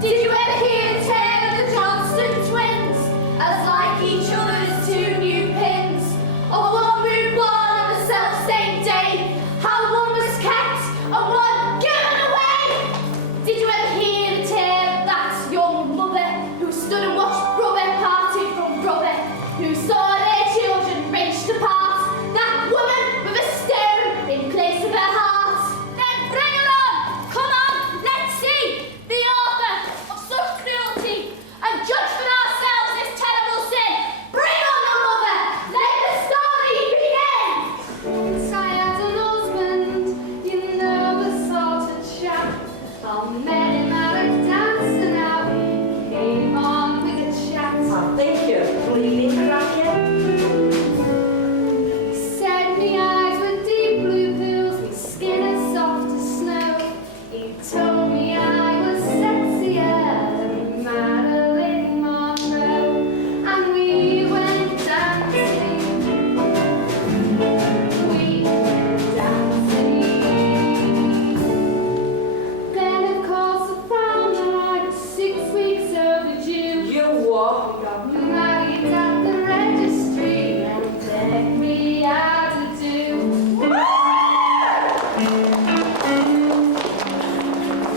Did you ever hear the tale of the Johnston twins, as like each other's two new pins? Of one rude one on the self-same day, how one was kept and one given away? Did you ever hear the tale of that young mother who stood and watched brother parted from brother, who saw their children wrenched apart, that woman with a stone in place of her heart? Then bring her on! Come on, let's see the author of such cruelty and judge for ourselves this terrible sin. Bring on the mother! Let the story begin! Once I had an husband, you know the sort of chap. I met him at a dance and out he came on with a chat. I think you're bleeding cracking. He said me eyes were deep blue pools, me skin as soft as snow. He told me I was sexier than Marilyn Monroe, and we went dancing. We went dancing. Then of course I found that I was 6 weeks overdue. You what? We got married at the registry and begged me how to do.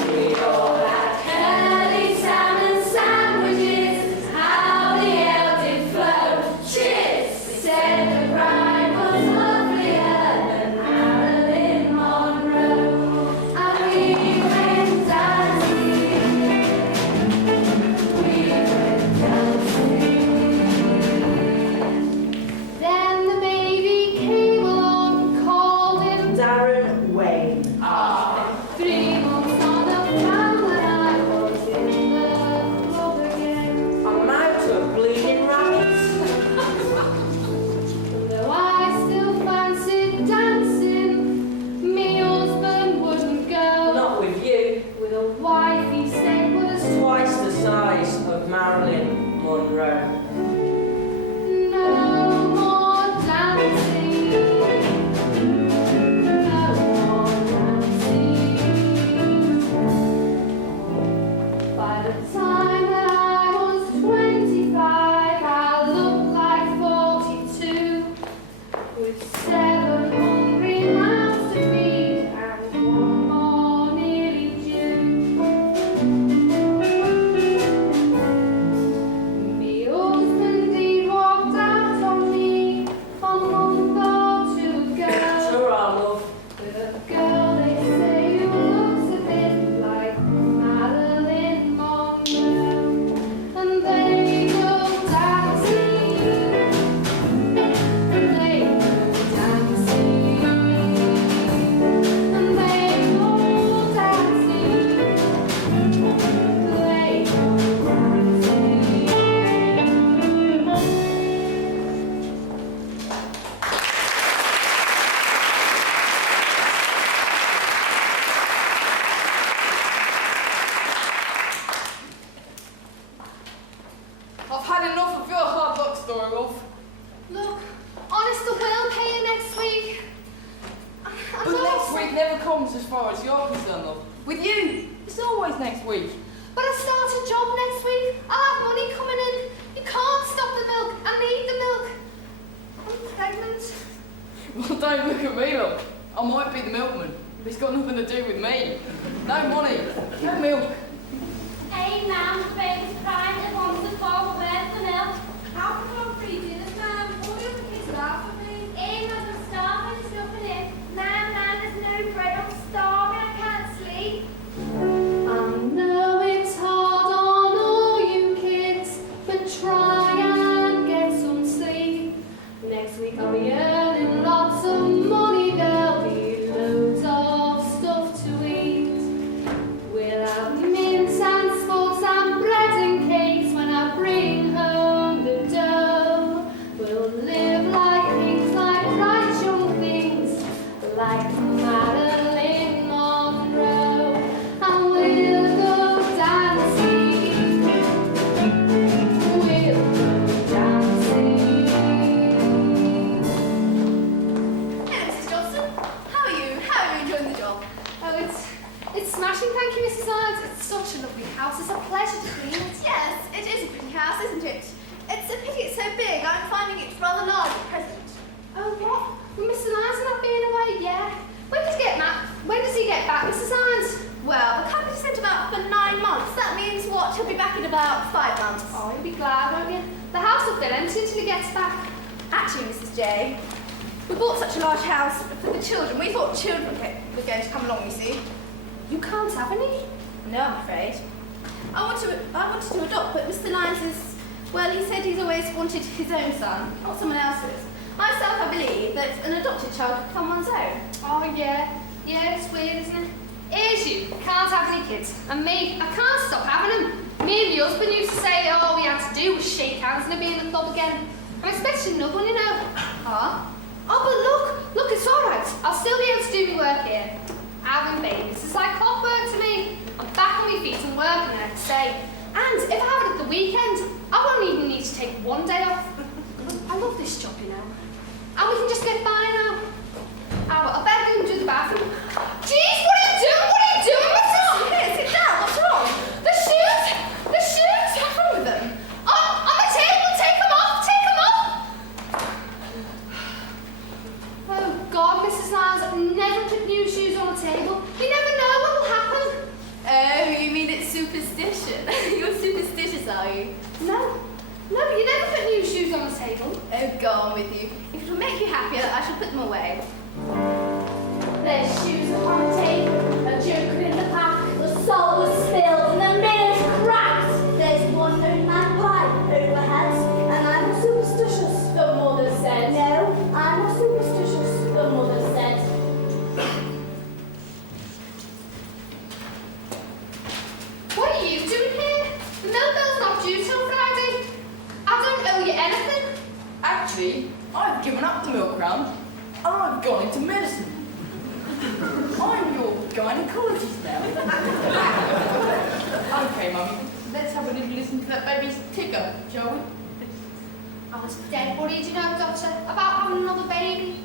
We all had curly salmon sandwiches, how the ale did flow. Cheers! They said the bride was lovelier than Marilyn Monroe, and we went dancing. We went dancing. Then the baby came along, called him Darren Wayne. 3 months on the farm when I was in the club again. I'm out of bleeding rabbits. Though I still fancied dancing, me husband wouldn't go. Not with you. With a wife he said was Twice the size of Marilyn Monroe. no more dancing. No more dancing. By the time that I was 25, I looked like 42, with 7 hungry mouths to feed and 1 more nearly due. Me husband, he walked out on me a month or 2 ago. Sure, I love. With a girl they say who looks a bit like Marilyn Monroe, and they go dancing, and they go dancing, and they go dancing, they go I've had enough of your hard luck story, Wolf. Look, honest, I will pay you next week. But next week never comes as far as you're concerned, love. With you, it's always next week. But I start a job next week. I'll have money coming in. You can't stop the milk. I need the milk. I'm pregnant. Well, don't look at me, love. I might be the milkman, but it's got nothing to do with me. No money, no milk. Hey, ma'am, the baby's crying, it wants to fall, where's the milk? How can I free dinners, ma'am? All the other kids laugh at me. Hey, ma'am, I'm starving, there's nothing in. Ma'am, there's no bread, I'm starving, I can't sleep. I know it's hard on all you kids, but try and get some sleep. Next week I'll be earning lots of money. There'll be loads of stuff to eat. We'll have mince and sports and bread and cakes. about 5 months. Oh, you'll be glad, won't you? The house will feel empty until he gets back. Actually, Mrs. J, we bought such a large house for the children. We thought children were going to come along, you see. You can't have any? No, I'm afraid. I wanted to adopt, but Mr. Lyons is, well, he said he's always wanted his own son, not someone else's. Myself, I believe that an adopted child could become one's own. Oh, yeah. Yeah, it's weird, isn't it? Here's you, can't have any kids. And me, I can't stop having them. Me and my husband used to say all we had to do was shake hands and be in the club again. I'm expecting another one, you know. Ah? Oh, but look, it's all right. I'll still be able to do my work here. Having babies is like clockwork to me. I'm back on my feet and working the next day. And if I have it at the weekend, I won't even need to take one day off. I love this job, you know. And we can just get by now. Oh, well, I better go and do the bathroom. Jeez, what are you doing? What are you doing? What's wrong? Here, sit down. What's wrong? The shoes! The shoes! What's wrong with them? On the table! Take them off! Take them off! Oh, God, Mrs. Lyons, never put new shoes on the table. You never know what will happen. Oh, you mean it's superstition? You're superstitious, are you? No, you never put new shoes on the table. Oh, go on with you. If it will make you happier, I shall put them away. There's shoes upon the table, a joker in the pack, the salt was spilled and the mirrors cracked. There's one known magpie overhead, and I'm not superstitious, the mother said. No, I'm not superstitious, the mother said. What are you doing here? The milk bill's not due till Friday. I don't owe you anything. Actually, I've given up the milk round and I've gone into medicine. I'm your gynecologist now. Okay, Mummy, let's have a little listen to that baby's ticker, shall we? I was dead worried, you know, Doctor, about having another baby.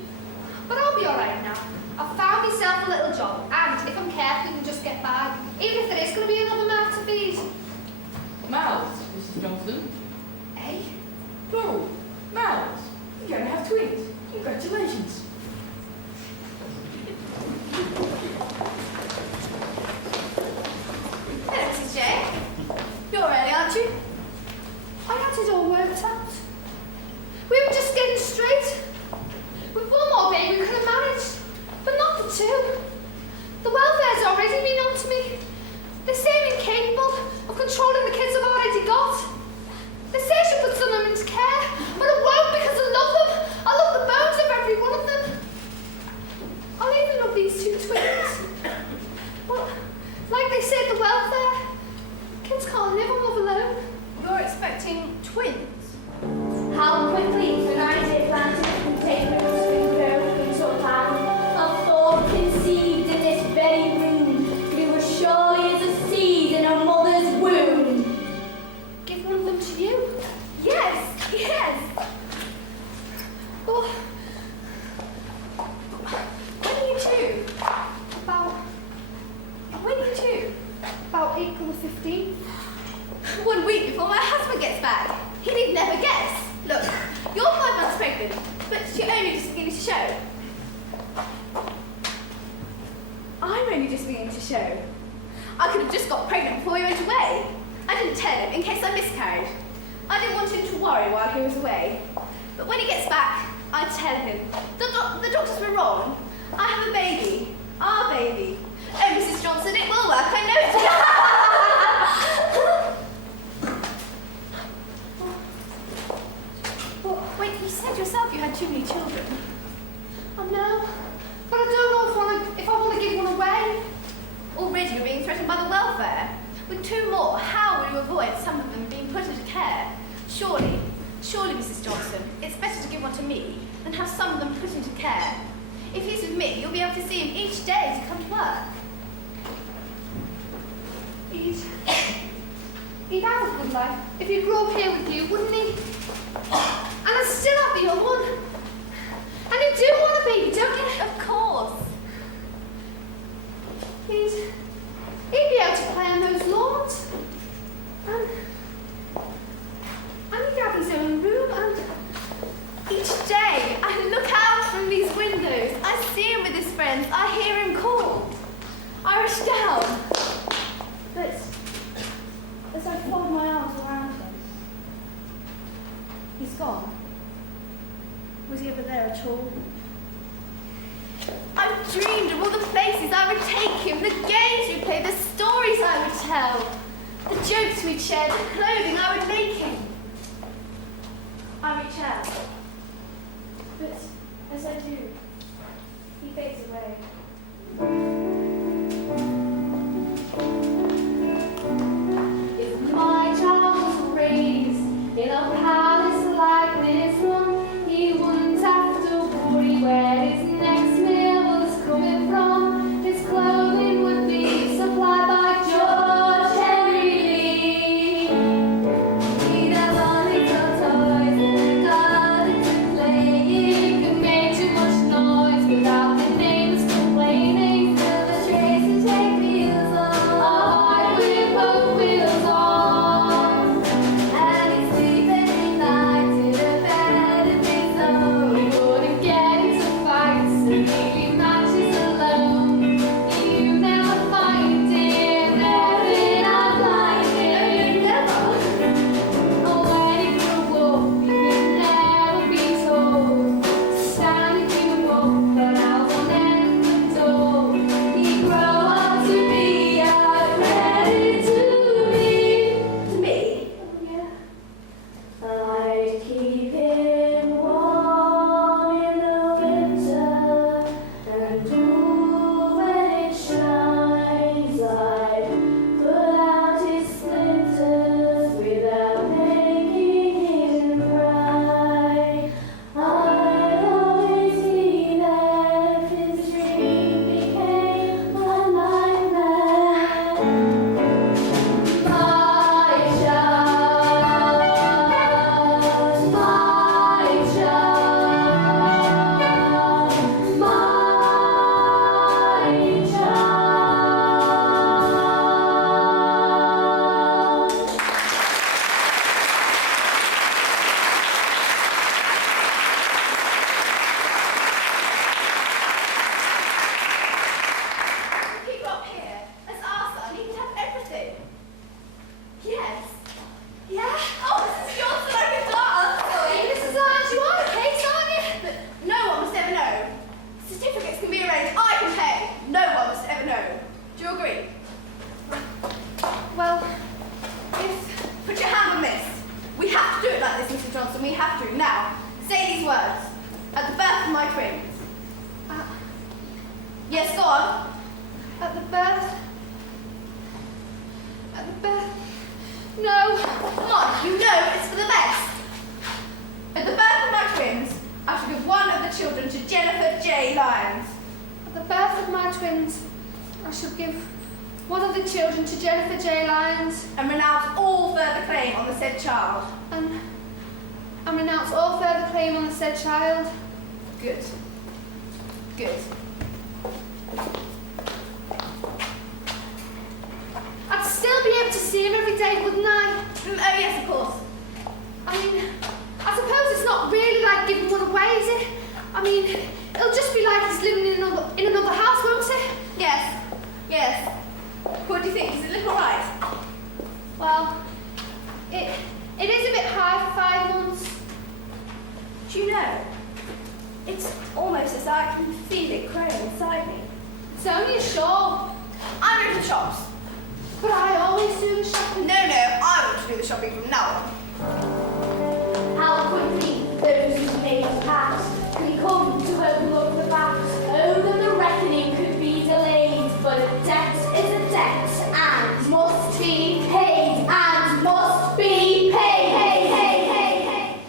But I'll be alright now. I've found myself a little job, and if I'm careful, we can just get by, even if there is going to be another mouth to feed. Mouths, Mrs. Johnson. Eh? Plural, mouths. You're going to have twins. Congratulations. Hello, Mrs. J. You're early, aren't you? I had it all worked out. We were just getting straight. With one more baby, we could have managed, but not the two. The welfare's already been on to me. They say I'm incapable of controlling the kids I've already got. They say I should put some of them into care, but I won't because I love them. I love the bones of every one of them. I'll even love these two twins. But, like they say at the welfare, kids can't live on love alone. You're expecting twins? How quickly an idea planted and taken roots and grown into a plan. A thought conceived in this very room grew as surely as a seed in a mother's womb. Give one of them to you. Yes, yes. Well, When are you due? about When are you due? April the 15th. 1 week before my husband gets back. He'd never guess. Look, you're 5 months pregnant, but you're only just beginning to show. I'm only just beginning to show. I could have just got pregnant before he went away. I didn't tell him in case I miscarried. I didn't want him to worry while he was away. But when he gets back, I tell him. The doctors were wrong. I have a baby. Our baby. Oh, Mrs. Johnson, it will work. I know it will. Wait, you said yourself you had too many children. I know, but I don't know if I want to give one away. Already you're being threatened by the welfare. With 2 more, how will you avoid some of them being put into care? Surely, Mrs. Johnson, it's better to give one to me than have some of them put into care. If he's with me, you'll be able to see him each day as he comes to work. He'd have a good life if he'd grow up here with you, wouldn't he? And I'd still have the young one. And you do want a baby, don't you? Of course. He'd be able to play on those lawns. And he'd have his own room, and Each day, I look out from these windows. I see him with his friends. I hear him call. I rush down. But as as I fold my arms around him. He's gone. Was he ever there at all? I've dreamed of all the places I would take him, the games we'd play, the stories I would tell, the jokes we'd share, the clothing I would make him. I reach out, but as I do, he fades away. If my child was raised in a palace like this one, he wouldn't have to worry where his next meal was coming from. His clothing would be supplied by George Henry Lee. He'd have all his own toys and a garden to play in. He could make too much noise without the neighbors complaining. Till the trains would take wheels on, hard with both wheels on. And he'd sleep every night in a bed of his own. He wouldn't get into fights and leave matches alone. You never find him there in a blinding. Never. Oh, when he grew up, he could never be told. Standing in a rope, but out on end of the door. He grew up to be ready to me. To me? Yeah. I'd keep him warm in the winter and cool when it shines. I'd pull out his splinters without making him cry. I'd always be there if his dream became a nightmare. My child, my child, my child. If he grew up here, as our son, he could have everything. Yes. Yeah? Oh, this is yours like a doll. Sorry, Mrs. Lyons, you are the case, aren't you? But no one must ever know. Certificates can be arranged. I can pay. No one must ever know. Do you agree? Well, if... Put your hand on this. We have to do it like this, Mr. Johnson. We have to. Now, say these words. At the birth of my twins. Yes, go on. At the birth? At the birth? No. Come on, you know it's for the best. At the birth of my twins, I shall give one of the children to Jennifer J. Lyons. At the birth of my twins, I shall give one of the children to Jennifer J. Lyons. And renounce all further claim on the said child. And renounce all further claim on the said child. Good. Good. I'd still be able to see him every day, wouldn't I? Oh, yes, of course. I mean, I suppose it's not really like giving one away, is it? I mean, it'll just be like he's living in another house, won't it? Yes, yes. What do you think? Is it little right? Well, it is a bit high for 5 months. Do you know, it's almost as I can feel it growing inside me. It's only a shawl. I'm in the shops. But I always do the shopping. No, I want to do the shopping from now on. How quickly those who made a pact can come to overlook the fact. Oh, that the reckoning could be delayed, but a debt is a debt and must be paid and must be paid. Hey, hey, hey, hey.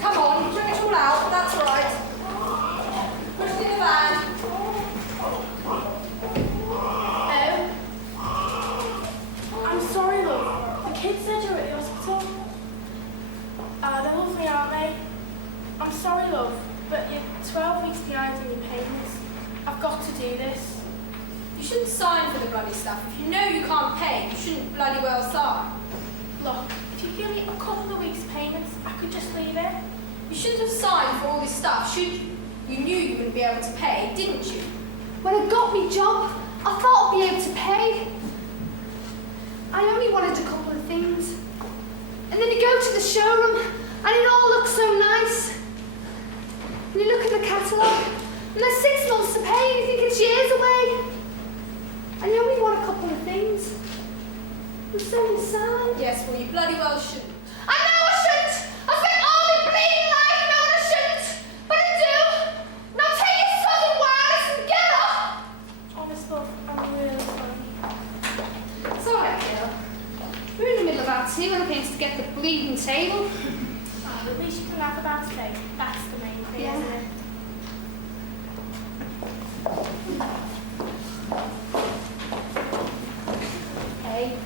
Come on, bring it all out. That's right. Push it in the van. Oh. I'm sorry, love. The kids said you were at the hospital. They're lovely, aren't they? I'm sorry, love, but you're 12 weeks behind in your payments. I've got to do this. You shouldn't sign for the bloody stuff. If you know you can't pay, you shouldn't bloody well sign. Look, if you give me a couple of weeks' payments, I could just leave it. You shouldn't have signed for all this stuff, should you? You knew you wouldn't be able to pay, didn't you? When I got me job, I thought I'd be able to pay. I only wanted a couple of things. And then you go to the showroom and it all looks so nice. And you look at the catalogue and there's 6 months to pay and you think it's years away. And you only want a couple of things. And so you sign. Yes, well, you bloody well shouldn't. I know I shouldn't! I spent all my bleeding life knowing I shouldn't! But I do! Now take your southern wires and get up! Honest love, I'm really sorry. It's alright, girl. We're in the middle of our tea when I came to get the bleeding table. Oh, at least you can laugh about today. That's the main thing, Yeah. isn't it? Hey,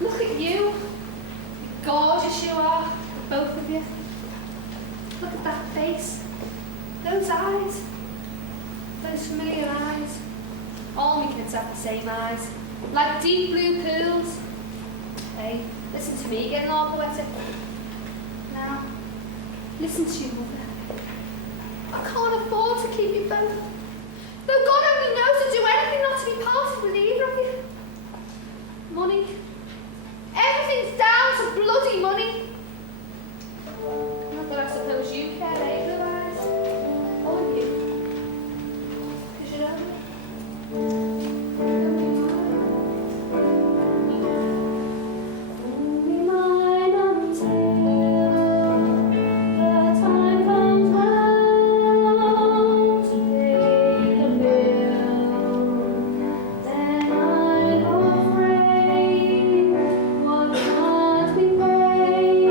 look at you. Gorgeous you are, both of you. Look at that face. Those eyes. Those familiar eyes. All my kids have the same eyes. Like deep blue pools. Hey, listen to me getting all poetic. Now, listen to your mother. I can't afford to keep you both. Though God only knows I'd do anything not to be parted with either of you. Money. Everything's down to bloody money. Not that I suppose you care, eh, Blue Eyes? Or you? Because you know me. Only mine until the time comes round to pay the bill. Then I'm afraid what can't be paid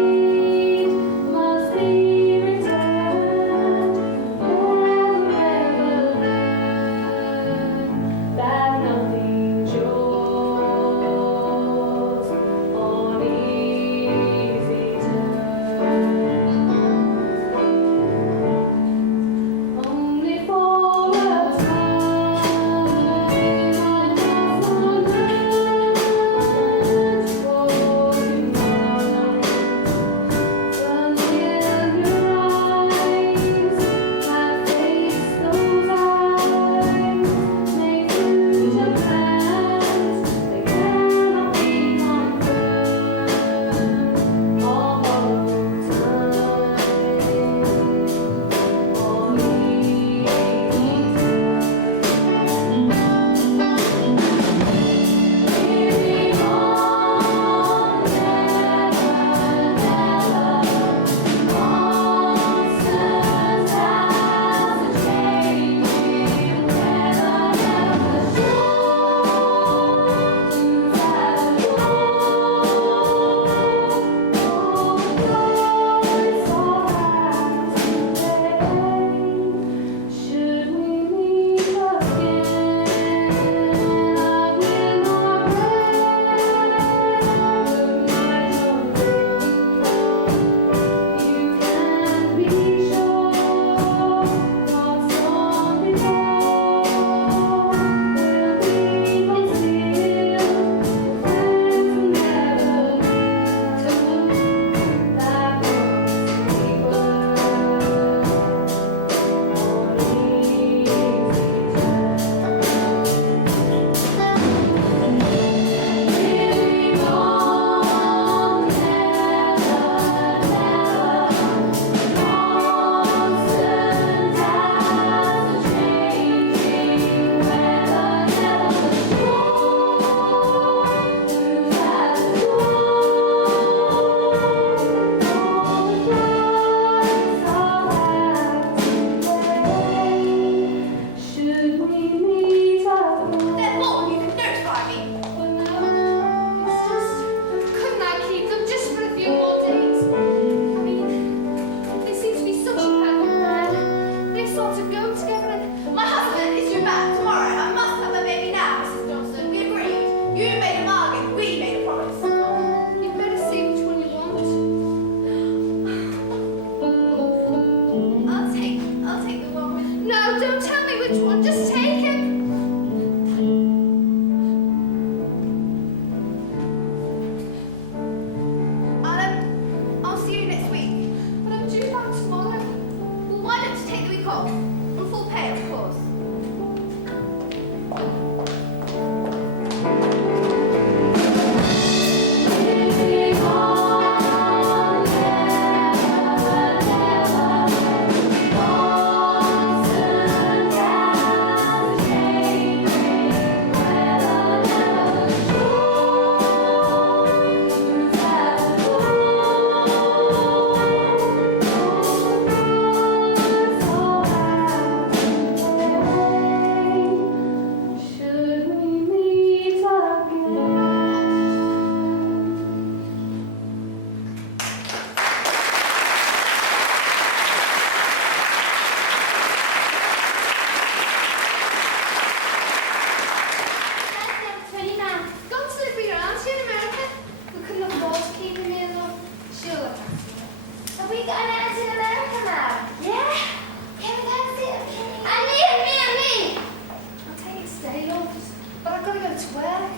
week off. On full pay, of course. Should we meet again? Gone to live with your auntie in America. We couldn't afford to keep him here, love. She'll look after him. Have we got an aunt in America now? Yeah. Can we go and see him? And me. I'll take it steady, love. But I've got to go to work.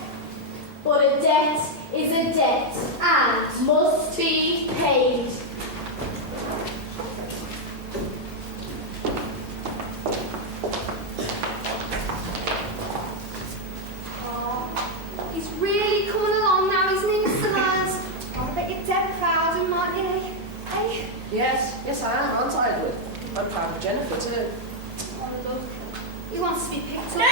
But a debt is a debt and must be paid. Oh, he's really coming along now, isn't he, Mr. Lyons? I bet you're dead proud of him, aren't you, eh? Yes, I am, aren't I, Edward? I'm proud of Jennifer too. Oh, look. He wants to be picked up. No,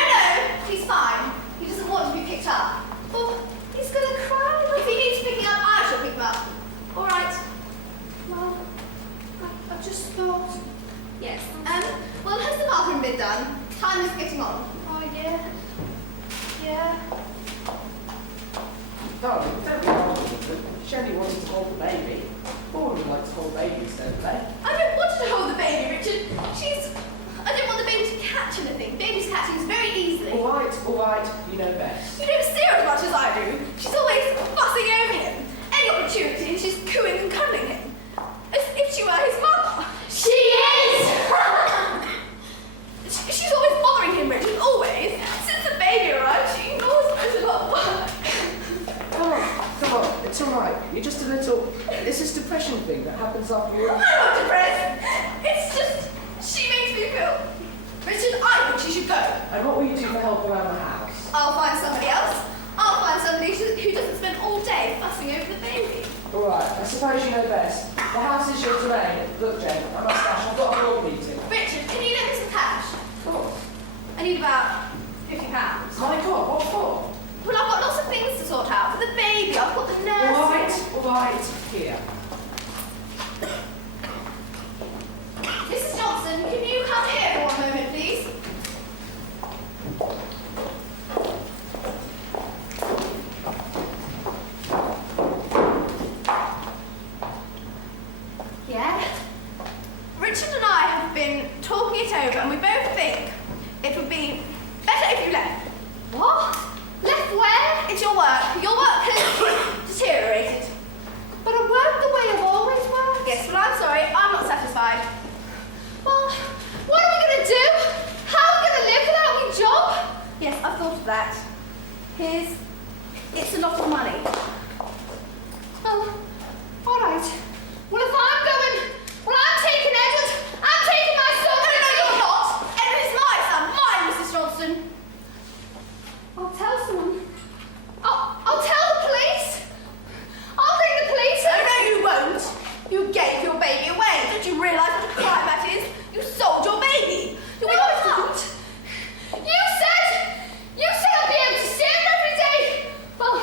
he's fine. He doesn't want to be picked up. Oh, he's going to cry. If he needs picking up, I shall pick him up. All right. Well, I just thought... Yes. Well, has the bathroom been done? Time is getting on. Oh, yeah. Yeah. Darling, don't be wrong. She only wanted to hold the baby. All would like to hold babies, don't they? I don't want her to hold the baby, Richard. I don't want the baby to catch anything. Babies catch things very easily. All right, you know best. You don't see her as much as I do. She's always fussing over him. Any opportunity, and she's cooing and cuddling him. As if she were his mother. She is! She's always bothering him, Richard, always. Since the baby arrived, she ignores most of our work. Come on, it's all right. You're just a little... It's this depression thing that happens after you're... I'm not depressed. It's just, she makes me feel... Richard, I think she should go. And what will you do to help around the house? I'll find somebody else. I'll find somebody who doesn't spend all day fussing over the baby. All right, I suppose you know best. The house is your domain. Look, Jen, I must dash. I've got a board meeting. Richard, can you lend me some cash? Of course. I need about £50. My God, what for? Well, I've got lots of things to sort out. For the baby, I've got the nurse. All right, here. Mrs. Johnson, can you come here for one moment, please? Yeah? Richard and I have been talking it over, and we both think it would be better if you left. What? Left where? It's your work. Your work has deteriorated. But I work the way I've always worked. Yes, well, I'm sorry. I'm not satisfied. Well, what are we going to do? How are we going to live without your job? Yes, I've thought of that. It's a lot of money. Well, all right. Well, if I'm going, well, I'm taking Edward. I'm taking my son. No, you're not. Edward is my son. Mine, Mrs. Johnson. I'll tell someone. I'll tell the police. I'll bring the police. No, you won't. You gave your baby away. Don't you realise what a crime that is? You sold your baby. You No, I didn't. You said I'd be able to see him every day. Well,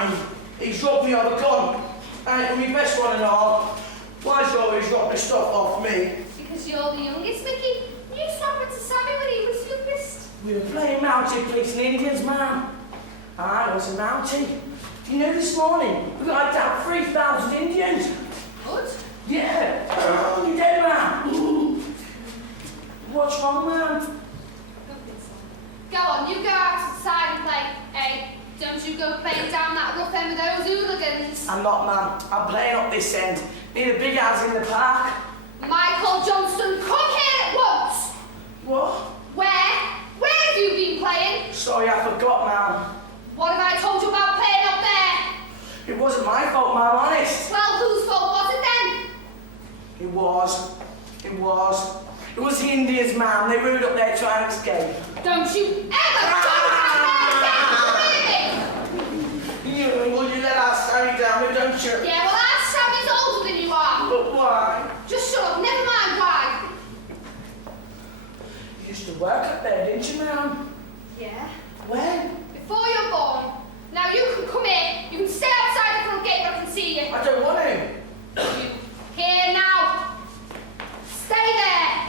Sammy. He's robbed me of a gun. And my best one and all. Why he's always robbed the stuff off me? Because you're the youngest, Vicky. You stopped to Sammy when he was youngest. We were playing Mountie policing Indians, ma'am. I was a Mountie. You know, this morning, we wiped out 3,000 Indians. Good. Yeah. Oh, you dead, ma'am. What's wrong, ma'am? Go on, you go outside and play. Hey, don't you go playing down that rough end with those hooligans. I'm not, ma'am. I'm playing up this end, near the big house in the park. Michael Johnston, come here at once. What? Where have you been playing? Sorry, I forgot, ma'am. What have I told you about playing up there? It wasn't my fault, ma'am, honest. Well, whose fault was it then? It was. It was the Indians, ma'am. They rode up there trying to escape. Don't you ever Well, you let our Sammy down, but don't you? Yeah, well, our Sammy's older than you are. But why? Just shut up, never mind why. You used to work up there, didn't you, ma'am? Yeah. When? Before you're born. Now you can come in. You can stay outside the front gate where I can see you. I don't want to. You here now. Stay there.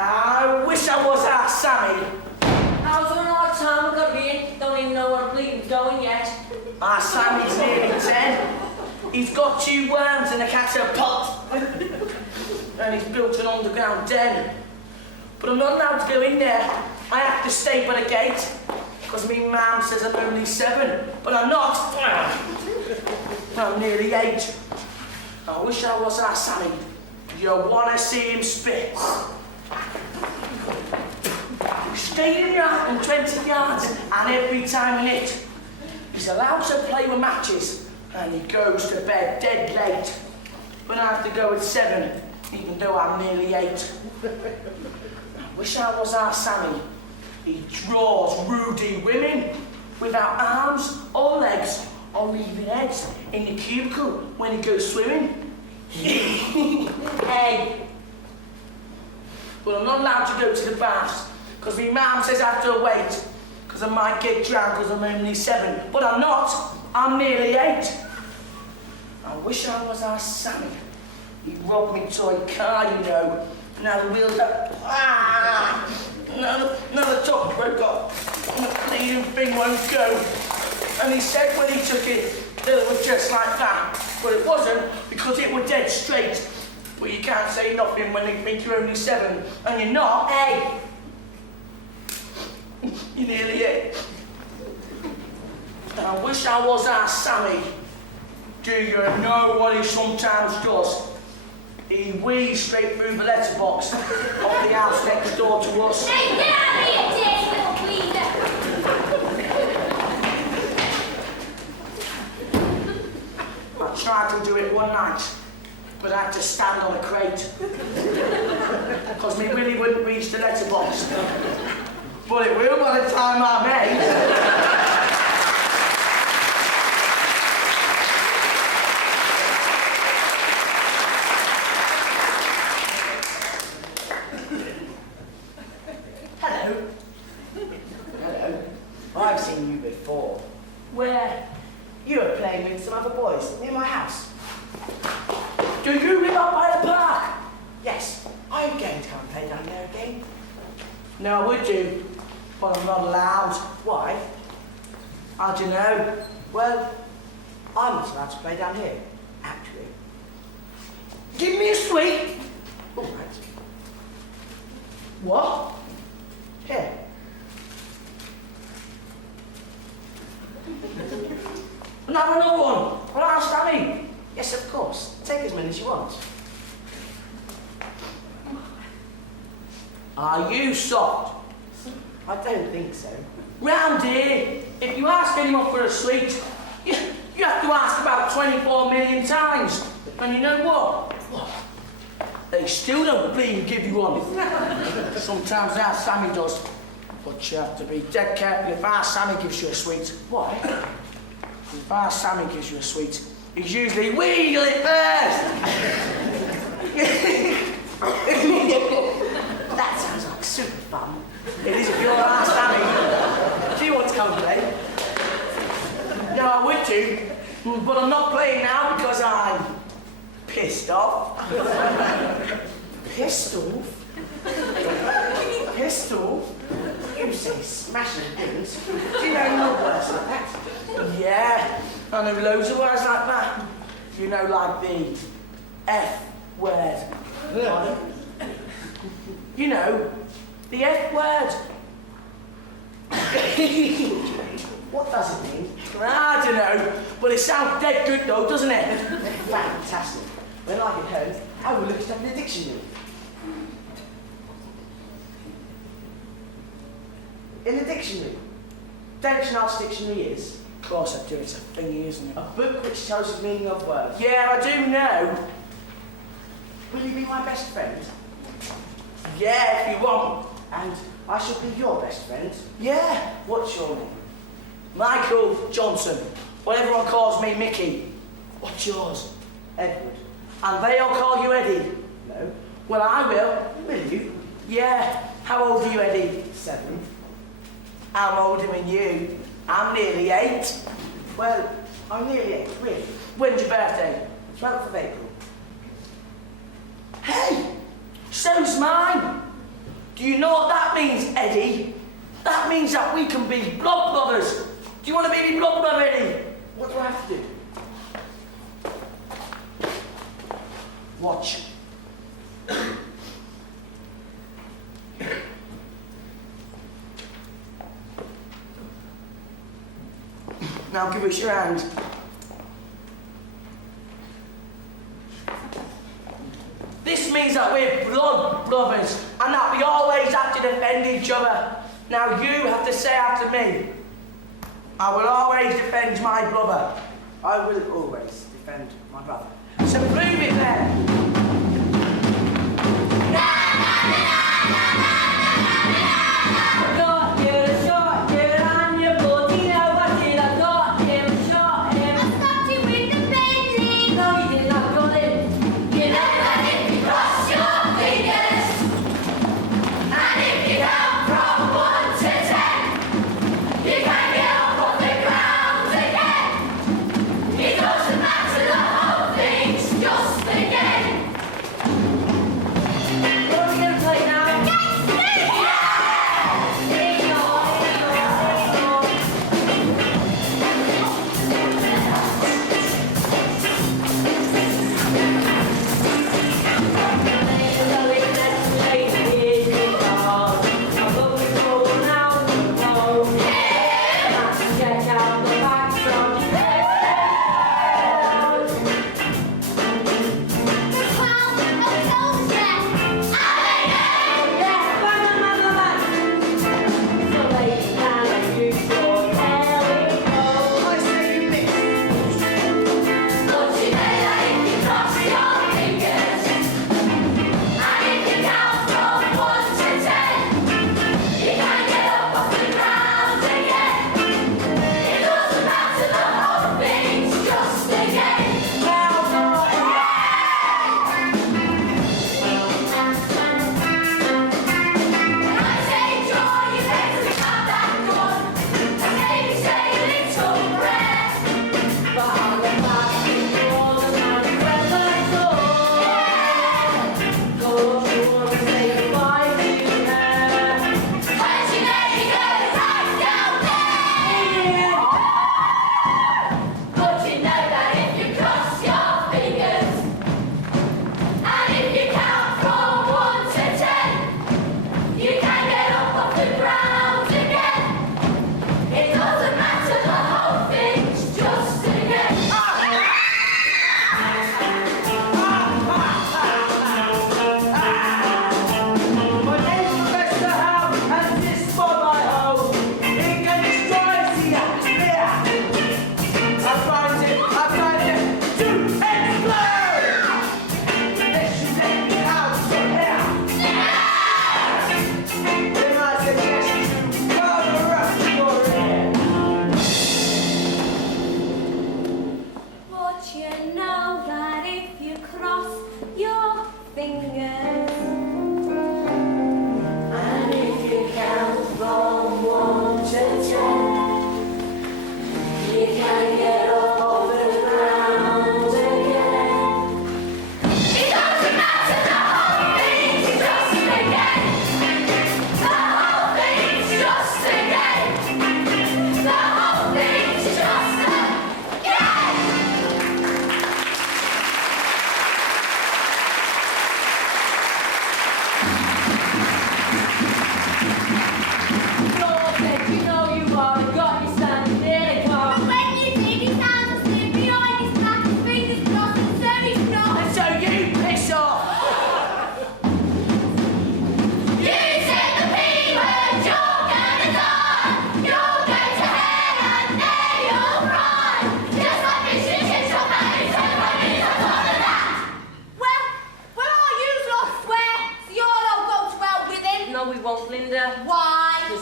I wish I was our Sammy. How's there an odd time I've got to be in? Don't even know where I'm bleeding going yet. Our Sammy's nearly 10. He's got 2 worms and a catcher pot. And he's built an underground den. But I'm not allowed to go in there. I have to stay by the gate. Because me mum says I'm only 7. But I'm not. I'm nearly 8. I wish I was our Sammy. You want to see him spit. Stay in yard and 20 yards, and every time he hits, he's allowed to play with matches, and he goes to bed dead late. But I have to go at 7, even though I'm nearly 8. I wish I was our Sammy. He draws Rudy women without arms or legs, or even heads in the cubicle when he goes swimming. Hey. But I'm not allowed to go to the baths, because my mum says I have to wait, because I might get drowned because I'm only 7. But I'm not. I'm nearly 8. I wish I was our Sammy. He robbed me toy car, you know. Now the wheels up. Now the top broke off. And the bleeding thing won't go. And he said when he took it that it was just like that. But it wasn't, because it was dead straight. Well, you can't say nothing when they think you're only 7, and you're not. Hey! You're nearly 8. I wish I was our Sammy. Do you know what he sometimes does? He wheezes straight through the letterbox of the house next door to us. Hey, get out of here, dirty little bleeder! I tried to do it one night, but I had to stand on a crate. Because me Willie wouldn't reach the letterbox. But it will by the time I'm 8. Hello. Hello. I've seen you before. Where? You were playing with some other boys near my house. Do you live up by the park? Yes. I'm going to come and play down there again. No, I would do, but I'm not allowed. Why? I don't know. Well, I'm not allowed to play down here, actually. Give me a sweet. All right. What? Here. Another one. Well, ask Sammy. Yes, of course. Take as many as you want. Are you soft? I don't think so. Round here, if you ask anyone for a sweet, you have to ask about 24 million times. And you know what? They still don't believe give you one. Sometimes our Sammy does. But you have to be dead careful if our Sammy gives you a sweet. Why? If our Sammy gives you a sweet, he's usually wheedle it first. That sounds like super fun. It is if you're our Sammy. Do you want to come play? No, I would do, but I'm not playing now because I'm pissed off. Pissed off? Pissed off? You say smashing things. Do you know no words like that? Yeah, I know loads of words like that. You know, like the F word. You know, the F word. What does it mean? I don't know, but it sounds dead good though, doesn't it? Fantastic. When I get home, I will look it up in the dictionary. In the dictionary? Don't you know what a dictionary is? Of course I do, it's a thingy, isn't it? A book which tells you the meaning of words. Yeah, I do know. Will you be my best friend? Yeah, if you want. And I shall be your best friend. Yeah. What's your name? Michael Johnson. Well, everyone calls me Mickey. What's yours? Edward. And they all call you Eddie? No. Well, I will. Will you? Yeah. How old are you, Eddie? 7. I'm older than you. I'm nearly 8. Well, I'm nearly 8. Really? When's your birthday? 12th of April. Hey! So's mine! Do you know what that means, Eddie? That means that we can be blood brothers. Do you want to be my blood brother, Eddie? What do I have to do? Watch. Now give us your hand. This means that we're blood brothers and that we always have to defend each other. Now you have to say after me, I will always defend my brother. I will always defend my brother. So prove it then. Hey!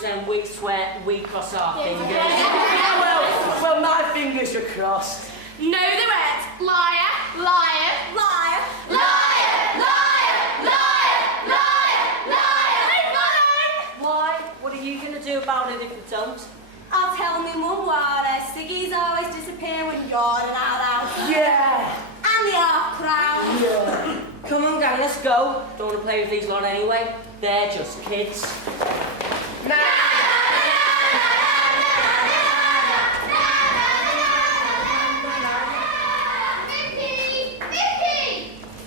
then we swear we cross our fingers. Well, my fingers are crossed. No, they weren't. Liar, liar, liar, liar, liar, liar, liar, liar. Why? What are you going to do about it if you don't? I'll tell me mum water. Siggy's always disappear when you're in our house. Yeah. And the half crown. Yeah. Come on, gang, let's go. Don't want to play with these lot anyway. They're just kids.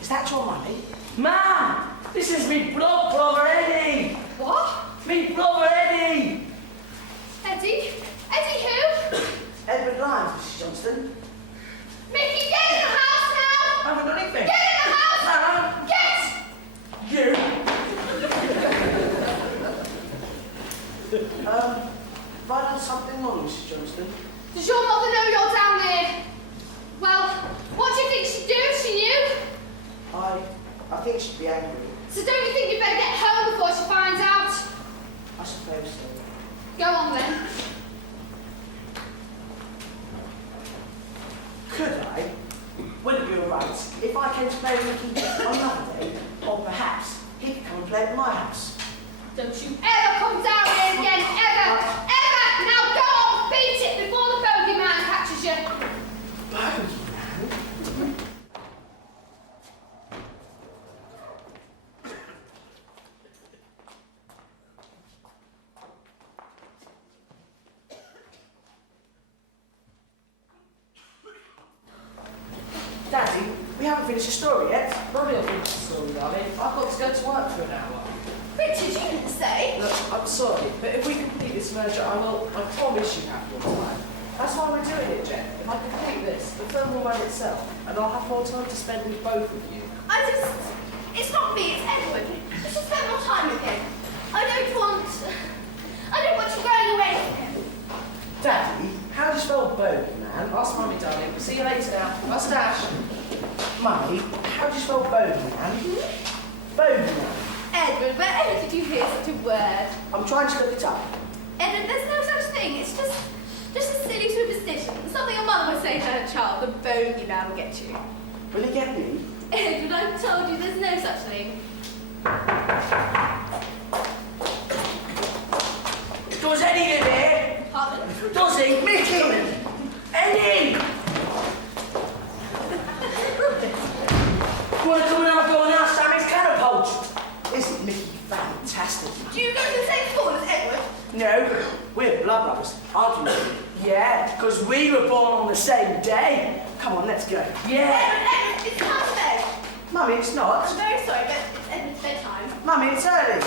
Is that your mummy? Ma'am, this is me brother Eddie. What? Me brother Eddie. Eddie? Eddie who? Edward Lyons, Mrs. Johnston. Mickey, get in the house now! I haven't done anything. Get in the house! No. Get! You. Have I done something wrong, Mrs. Johnston? Does your mother know you're down here? Well, what do you think she'd do if she knew? I think she'd be angry. So don't you think you better get home before she finds out? I suppose so. Go on then. Could I? Would it be alright if I came to play with Mickey on another day? Or perhaps he could come and play at my house? Don't you ever come down here again, ever! Ever! Now go on, beat it before the bogeyman catches you! Bogeyman? Daddy, we haven't finished the story yet. Mummy will finish the story, darling. I've got to go to work for an hour. Richard, you didn't say. Look, I'm sorry, but if we complete this merger, I promise you have more time. That's why we're doing it, Jen. If I complete this, the film will run itself, and I'll have more time to spend with both of you. It's not me, it's Edward. I should spend more time with him. I don't want you going away from him. Daddy, how do you spell bogeyman? Ask Mummy, darling. See you later now. Mustache. Mummy, how do you spell bogeyman? Bogeyman. Edward, wherever did you hear such a word? I'm trying to look it up. Edward, there's no such thing. It's just a silly superstition. Something a mother would say to her child, the bogeyman will get you. Will he get me? Edward, I've told you there's no such thing. Does Eddie live here? Pardon? Does he? Mickey! Eddie! You want to come and have a go on our Sammy's catapult? Isn't Mickey fantastic? Do you go to the same school as Edward? No, we're blood brothers, aren't we? Yeah, because we were born on the same day. Come on, let's go. Yeah. Edward, it's time to bed. Mummy, it's not. I'm very sorry, but it's Edward's bedtime. Mummy, it's early.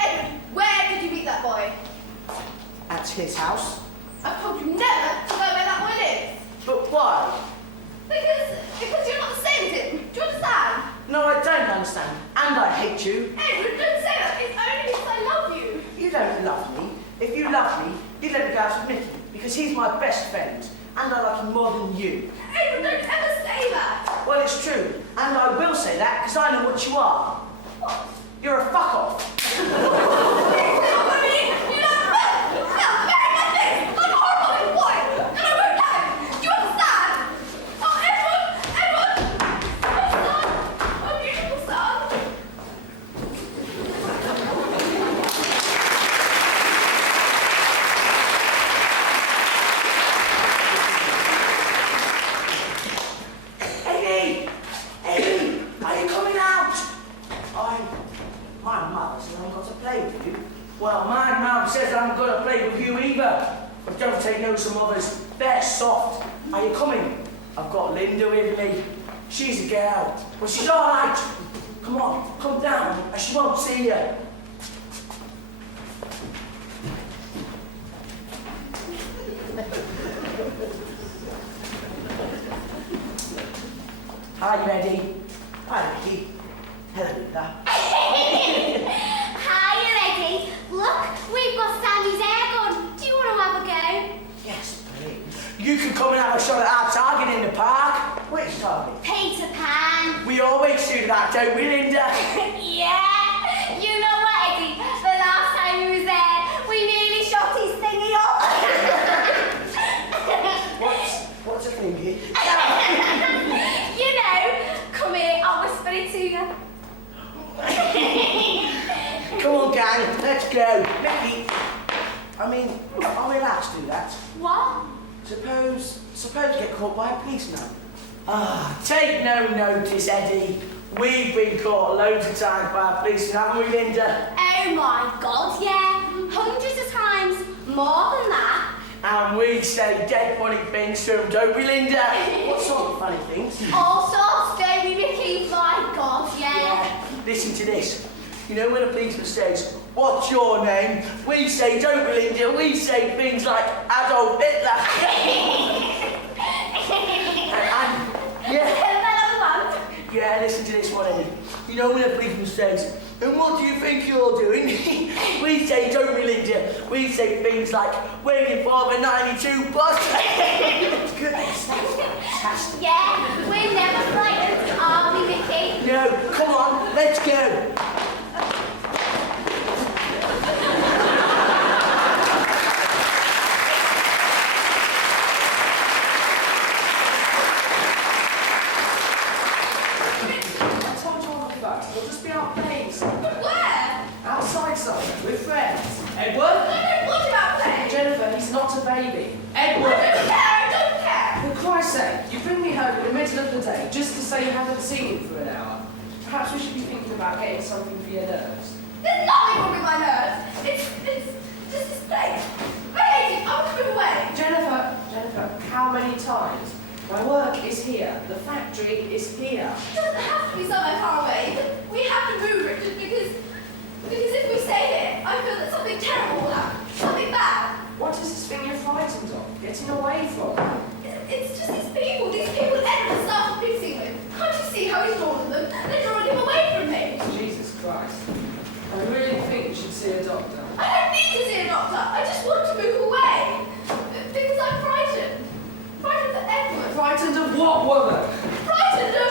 Edward, where did you meet that boy? At his house. I've told you never to go where that boy lives. But why? Because you're not the same as him. Do you understand? No, I don't understand. And I hate you. Edward, don't say that. It's only because I love you. You don't love me. If you love me, you'd let me go out with Mickey, because he's my best friend, and I like him more than you. Edward, don't ever say that. Well, it's true, and I will say that because I know what you are. What? You're a fuck off. Well, my mum says I'm going to play with you either. But don't take no some others. They're soft. Are you coming? I've got Linda with me. She's a girl. But she's all right. Come on, come down, and she won't see you. Hi, Eddie. Hi, Vicky. Hello, Linda. Look, we've got Sammy's air gun. Do you want to have a go? Yes, please. You can come and have a shot at our target in the park. Which target? Peter Pan. We always do that, don't we, Linda? Yeah. You know what, Eddie? The last time we gang, let's go. Mickey, I mean, are we allowed to do that? What? Suppose you get caught by a policeman. Ah, take no notice, Eddie. We've been caught loads of times by a policeman, haven't we, Linda? Oh my God, yeah. Hundreds of times. More than that. And we say dead funny things to them, don't we, Linda? What sort of funny things? All sorts, don't we, Mickey? My God, yeah. Listen to this. You know when a policeman says, "What's your name?" We say, don't we, Linda? We say things like Adolf Hitler. and yeah, listen to this one, Eddie. You know when a policeman says, "And what do you think you're doing?" We say, don't we, Linda? We say things like, "Waiting for the 92 bus." Goodness, fantastic. Yeah, we're never frightened, are we, Mickey? No, come on, let's go. We'll just be out playing somewhere. Where? Outside somewhere, with friends. Edward? I don't want about playing. Jennifer, he's not a baby. I Edward! don't care. For Christ's sake, you bring me home in the middle of the day just to say you haven't seen him for an hour. Perhaps we should be thinking about getting something for your nerves. There's nothing wrong with my nerves. It's just this place. I hate it. I'm coming away. Jennifer, how many times? My work is here. The factory is here. It doesn't have to be somewhere far away. We have to move it just because if we stay here, I feel that something terrible will happen. Something bad. What is this thing you're frightened of? Getting away from? It's just these people Edward started mixing with. Can't you see how he's drawn to them? They're drawing him away from me. Jesus Christ. I really think you should see a doctor. I don't need to see a doctor. I just want to move away. Because I'm frightened. Frightened of Edward. Frightened of what, woman? Frightened of...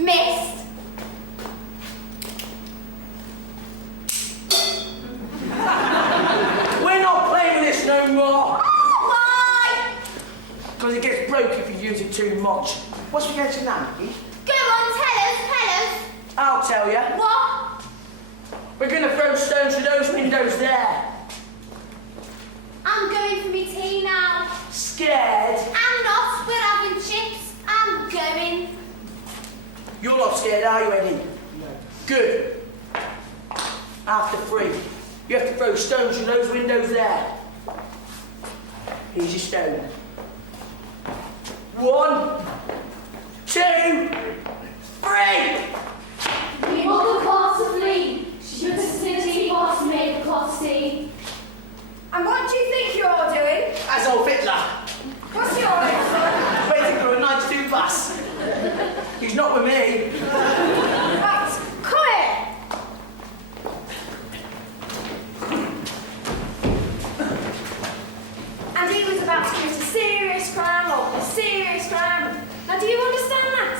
Missed. We're not playing with this no more. Why? Because it gets broke if you use it too much. What's we going to now, Mickey? Go on, tell us. I'll tell you. What? We're going to throw stones through those windows there. I'm going for me tea now. Scared? I'm not. We're having chips. I'm going. You're not scared, are you, Eddie? No. Good. After 3, you have to throw stones through those windows there. Here's your stone. 1, 2, 3! We will the cause to flee, should the city was made cause see. And what do you think you're doing? As old Hitler. What's your name, son? Waiting for a 92 bus. He's not with me. Right, come here. And he was about to commit a serious crime or a serious crime. Now, do you understand that?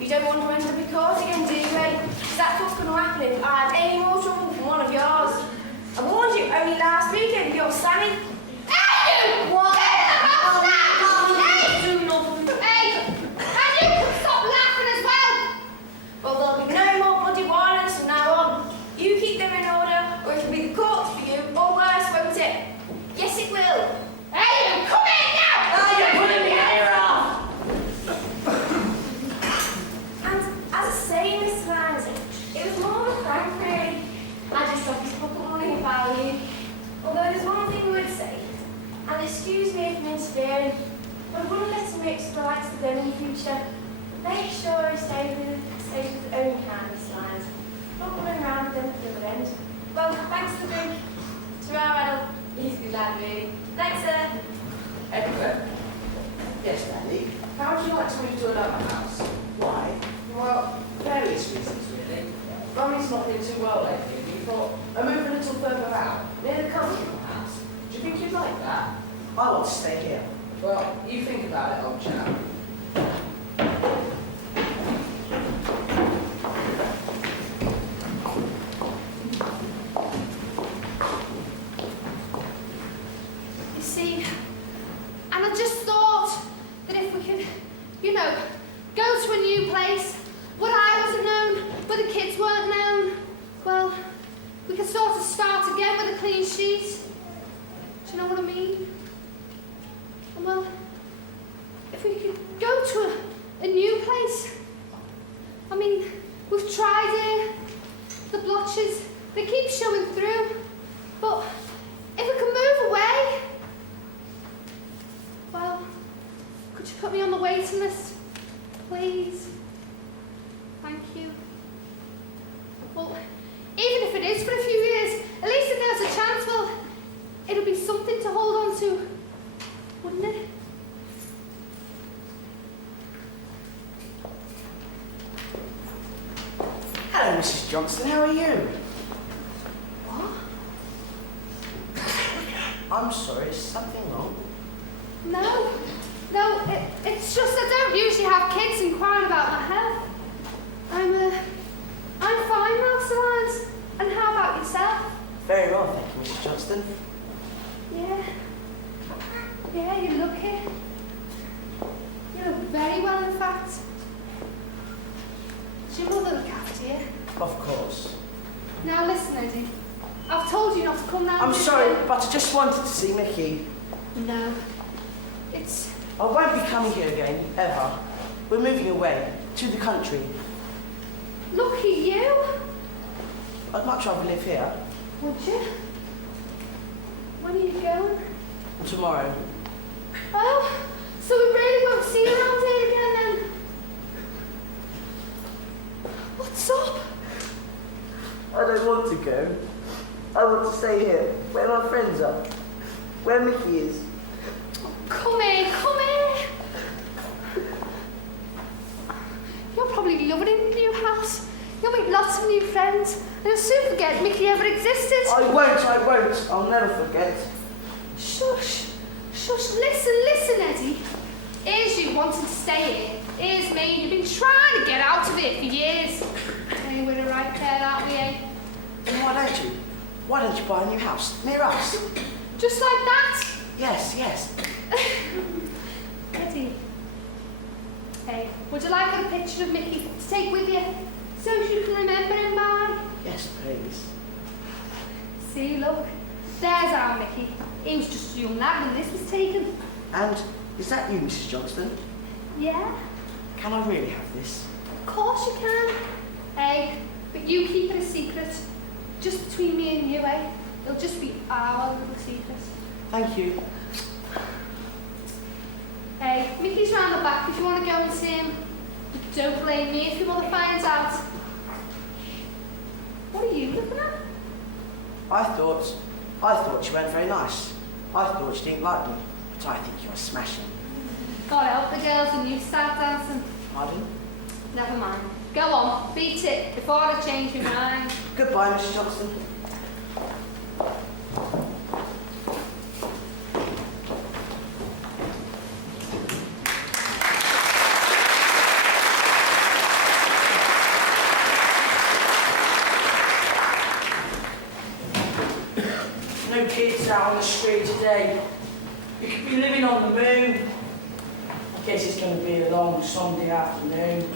You don't want to end up in court again, do you, Ray? Because that's what's going to happen if I have any more trouble than one of yours. I warned you only last weekend, you're Sammy. Hey, you! What? Get in the house now! Hey! Do nothing. Hey! And you can stop laughing as well! Well, there'll be no more bloody violence from now on. You keep them in order, or it'll be the courts for you, or worse, won't it? Yes, it will. Hey, you! Come in now! Oh, you're pulling the hair off! And as I say, Miss Ramsey, it was more of a prank, really. I just thought his pocket money value. Although there's one thing we would say, steering. But I wouldn't let him mix the likes of them in the future. Make sure he stays with his own kind of slides. Not running around with them at the other end. Well, thanks for the drink. Ta-ra, Adel. He's a good lad, really. Thanks, sir. Edward. Yes, Daddy. How would you like to move to another house? Why? Well, various reasons, really. Mummy's not been too well lately, and we thought a move a little further out, near the country house. Do you think you'd like that? I want to stay here. Well, you think about it, old chap. You see, and I just thought that if we could, you know, go to a new place where I wasn't known, where the kids weren't known, well, we could sort of start again with a clean sheet. Do you know what I mean? And well, if we could go to a new place, I mean, we've tried it, the blotches, they keep showing through, but if we can move away, well, could you put me on the waiting list, please? Thank you. Well, even if it is for a few years, at least if there's a chance, well, it'll be something to hold on to, wouldn't it? Hello, Mrs. Johnston, how are you? What? I'm sorry, is something wrong? No, it's just I don't usually have kids inquiring about my health. I'm fine now, Sir Lance. And how about yourself? Very well, thank you, Mrs. Johnston. Yeah, you look it. You look very well, in fact. Does your mother look after you? Of course. Now listen, Eddie. I've told you not to come down. I'm this sorry, way. but I just wanted to see Mickey. No. It's... I won't be coming here again, ever. We're moving away, to the country. Lucky you. I'd much rather live here. Would you? When are you going? Tomorrow. Oh, so we really won't see you around here again then? What's up? I don't want to go. I want to stay here, where my friends are, where Mickey is. Come here, come here. You'll probably love it in the new house. You'll meet lots of new friends, and you'll soon forget Mickey ever existed. I won't. I'll never forget. Shush. Listen, Eddie. Here's you wanting to stay here. Here's me. You've been trying to get out of it for years. Hey, we're the right pair, aren't we, eh? Then why don't you buy a new house near us? Just like that? Yes. Eddie. Hey, would you like a picture of Mickey to take with you? So you can remember him by? Yes, please. See, look. There's our Mickey. He was just a young lad when this was taken. And is that you, Mrs. Johnston? Yeah, Can I really have this? of course you can. Hey, but you keep it a secret. Just between me and you, eh? It'll just be our little secret. Thank you. Hey, Mickey's round the back if you want to go and see him. Don't blame me if your mother finds out. What are you looking at? I thought you weren't very nice. I thought you didn't like me, but I think you're smashing. God help the girls when you start dancing. Pardon? Never mind. Go on, beat it before I change my mind. Goodbye, Mrs. Johnston. No kids out on the street today. You could be living on the moon. I guess it's going to be a long Sunday afternoon.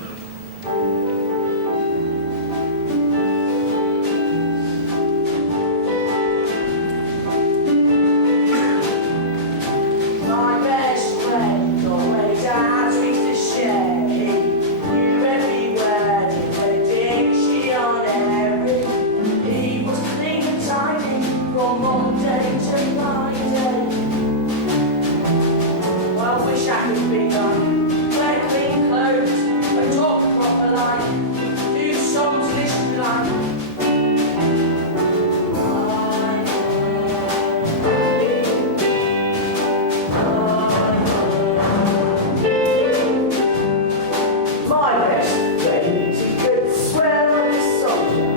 My best friend always has me to share. You everywhere, you addiction on every. He was clean and tidy from Monday to Friday. jacket big on, wear clean clothes, and talk proper like, do songs listen like. My best friend, he could swear on his soldier.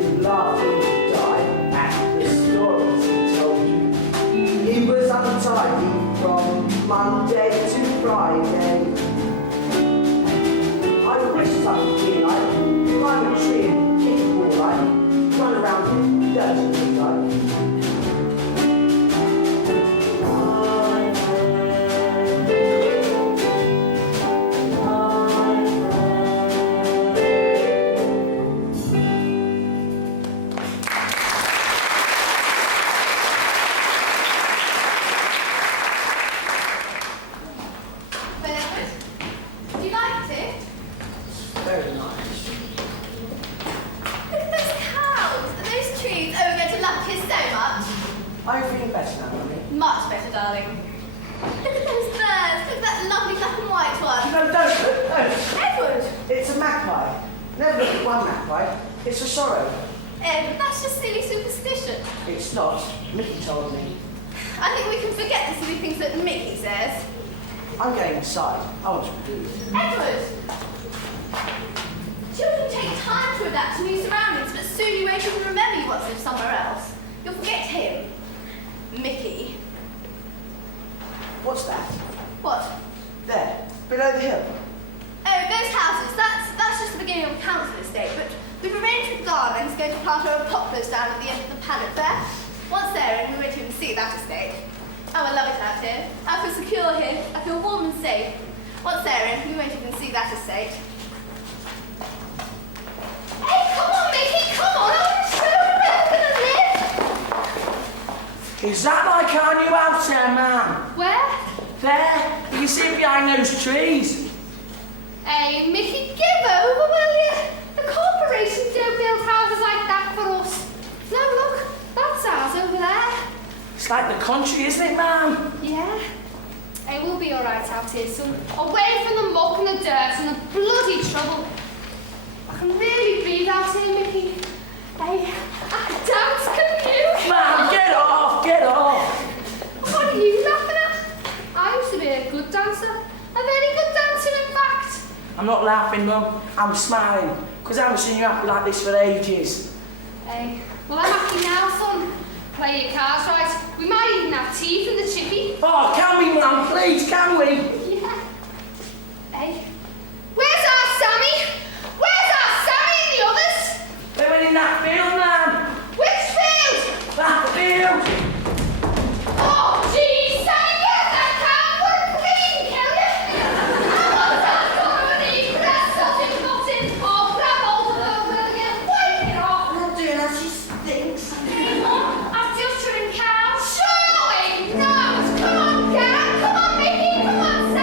You'd laugh when you died at the stories he told you. He was untidy from Monday to Friday. I wish I could be like, climb a tree and kick a ball like, run around with dirty like. Do you like it? Very nice. Look at those cows and those trees. Oh, we're going to love kiss so much. Are you feeling better now, Mummy? Much better, darling. Look at those birds. Look at that lovely black and white one. No, don't look, don't. Edward! It's a magpie. Never look at one magpie. It's for sorrow. Edward, that's just silly superstition. It's not. Mickey told me. I think we can forget the silly things that Mickey says. I'm going inside. I want to read. Edward! Children take time to adapt to new surroundings, but soon you won't even remember you once lived somewhere else. You'll forget him. Mickey. What's that? What? There, below the hill. Oh, those houses. That's just the beginning of the council estate, but we've arranged with Garland's going to plant our poplars down at the end of the paddock there. Once there, and we won't even see that estate. Oh, I love it out here. I feel secure here. I feel warm and safe. Once there, we won't even see that estate. Hey, come on, Mickey, come on! I want to show you where we're going to live. Is that like our new house there, man? Where? There. You can see it behind those trees. Hey, Mickey, give over, will you? The corporations don't build houses like that for us. No, look, that's ours over there. It's like the country, isn't it, man? Yeah. Hey, we'll be all right out here, son. Away from the muck and the dirt and the bloody trouble. I can really breathe out here, Mickey. Hey, I can dance, can you? Man, get off, get off. What are you laughing at? I used to be a good dancer. A very good dancer, in fact. I'm not laughing, Mum. I'm smiling. Because I haven't seen you happy like this for ages. Hey, well, I'm happy now, son. Play your cards right. We might even have tea from the chippy. Oh, can we, Mum? Please, can we? Yeah. Hey, where's our Sammy? Where's our Sammy and the others? They went in that field, man. Which field? That field. Oh, geez, Sammy, get that cow for a clean, kill you. I want that company, that sausage button, or grab hold of her, will you? Wipe it off. I'm not doing that, she stinks. Hey, Mum, I'm just trim cow. Surely not. Come on, cow. Come on, Mickey. Come on,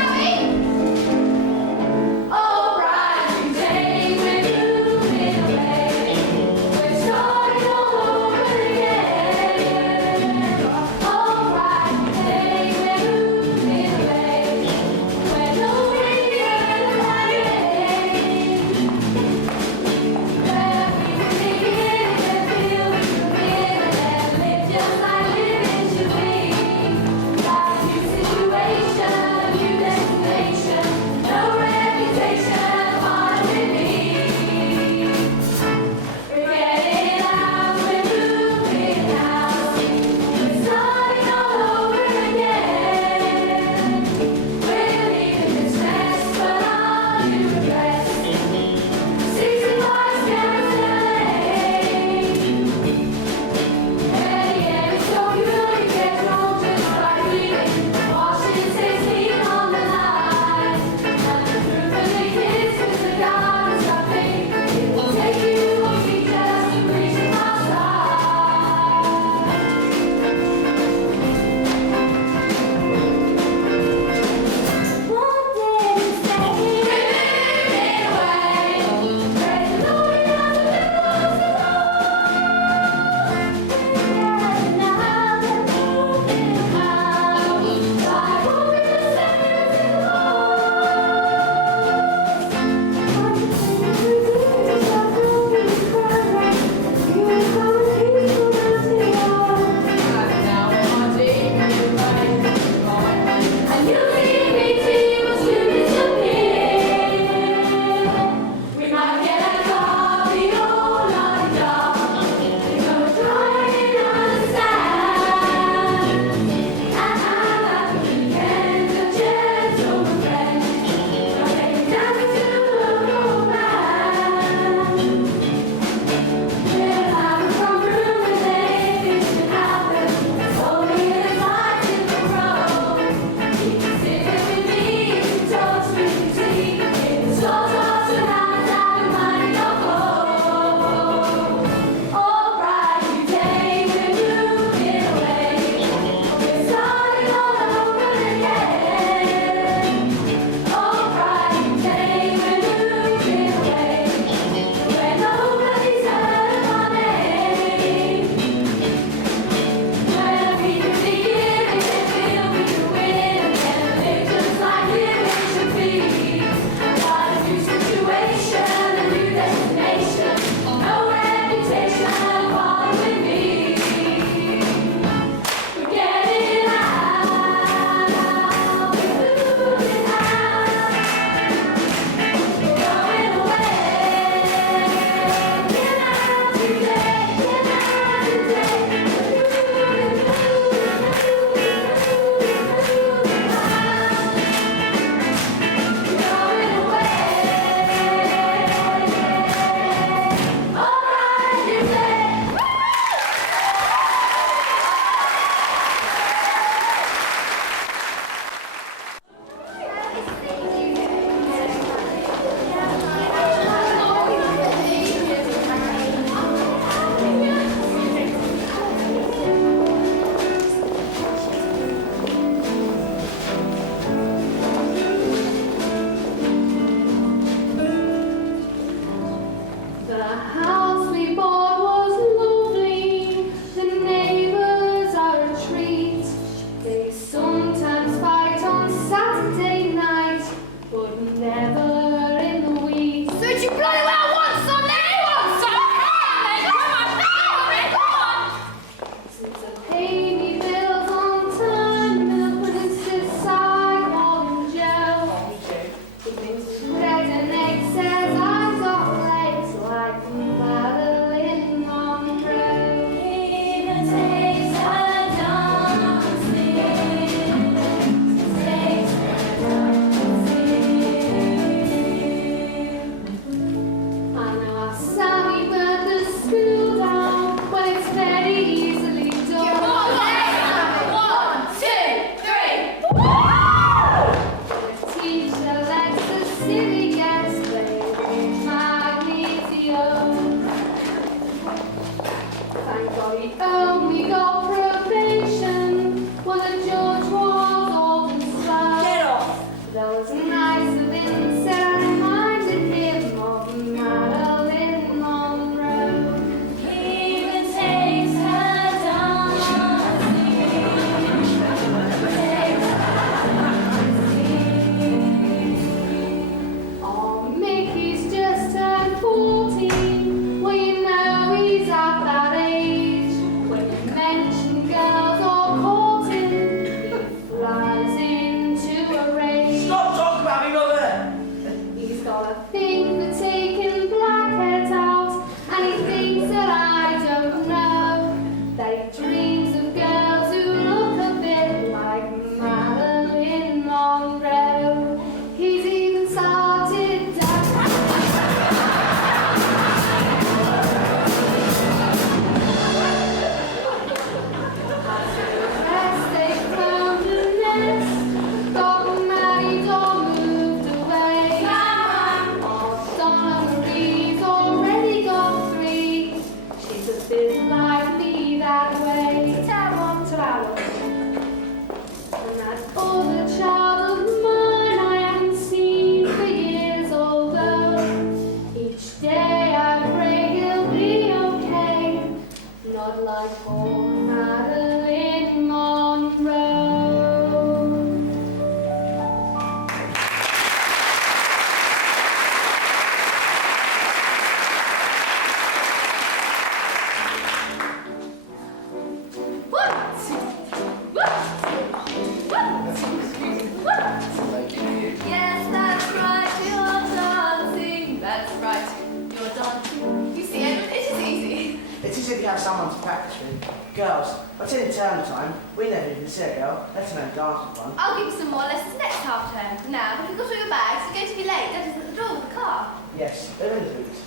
we have someone to practice with. Girls, but in term time, we never even see a girl, let alone dance with one. I'll give you some more lessons next half term. Now, if you've got all your bags, you're going to be late. Daddy's at the door with the car. Yes, they're in the boot.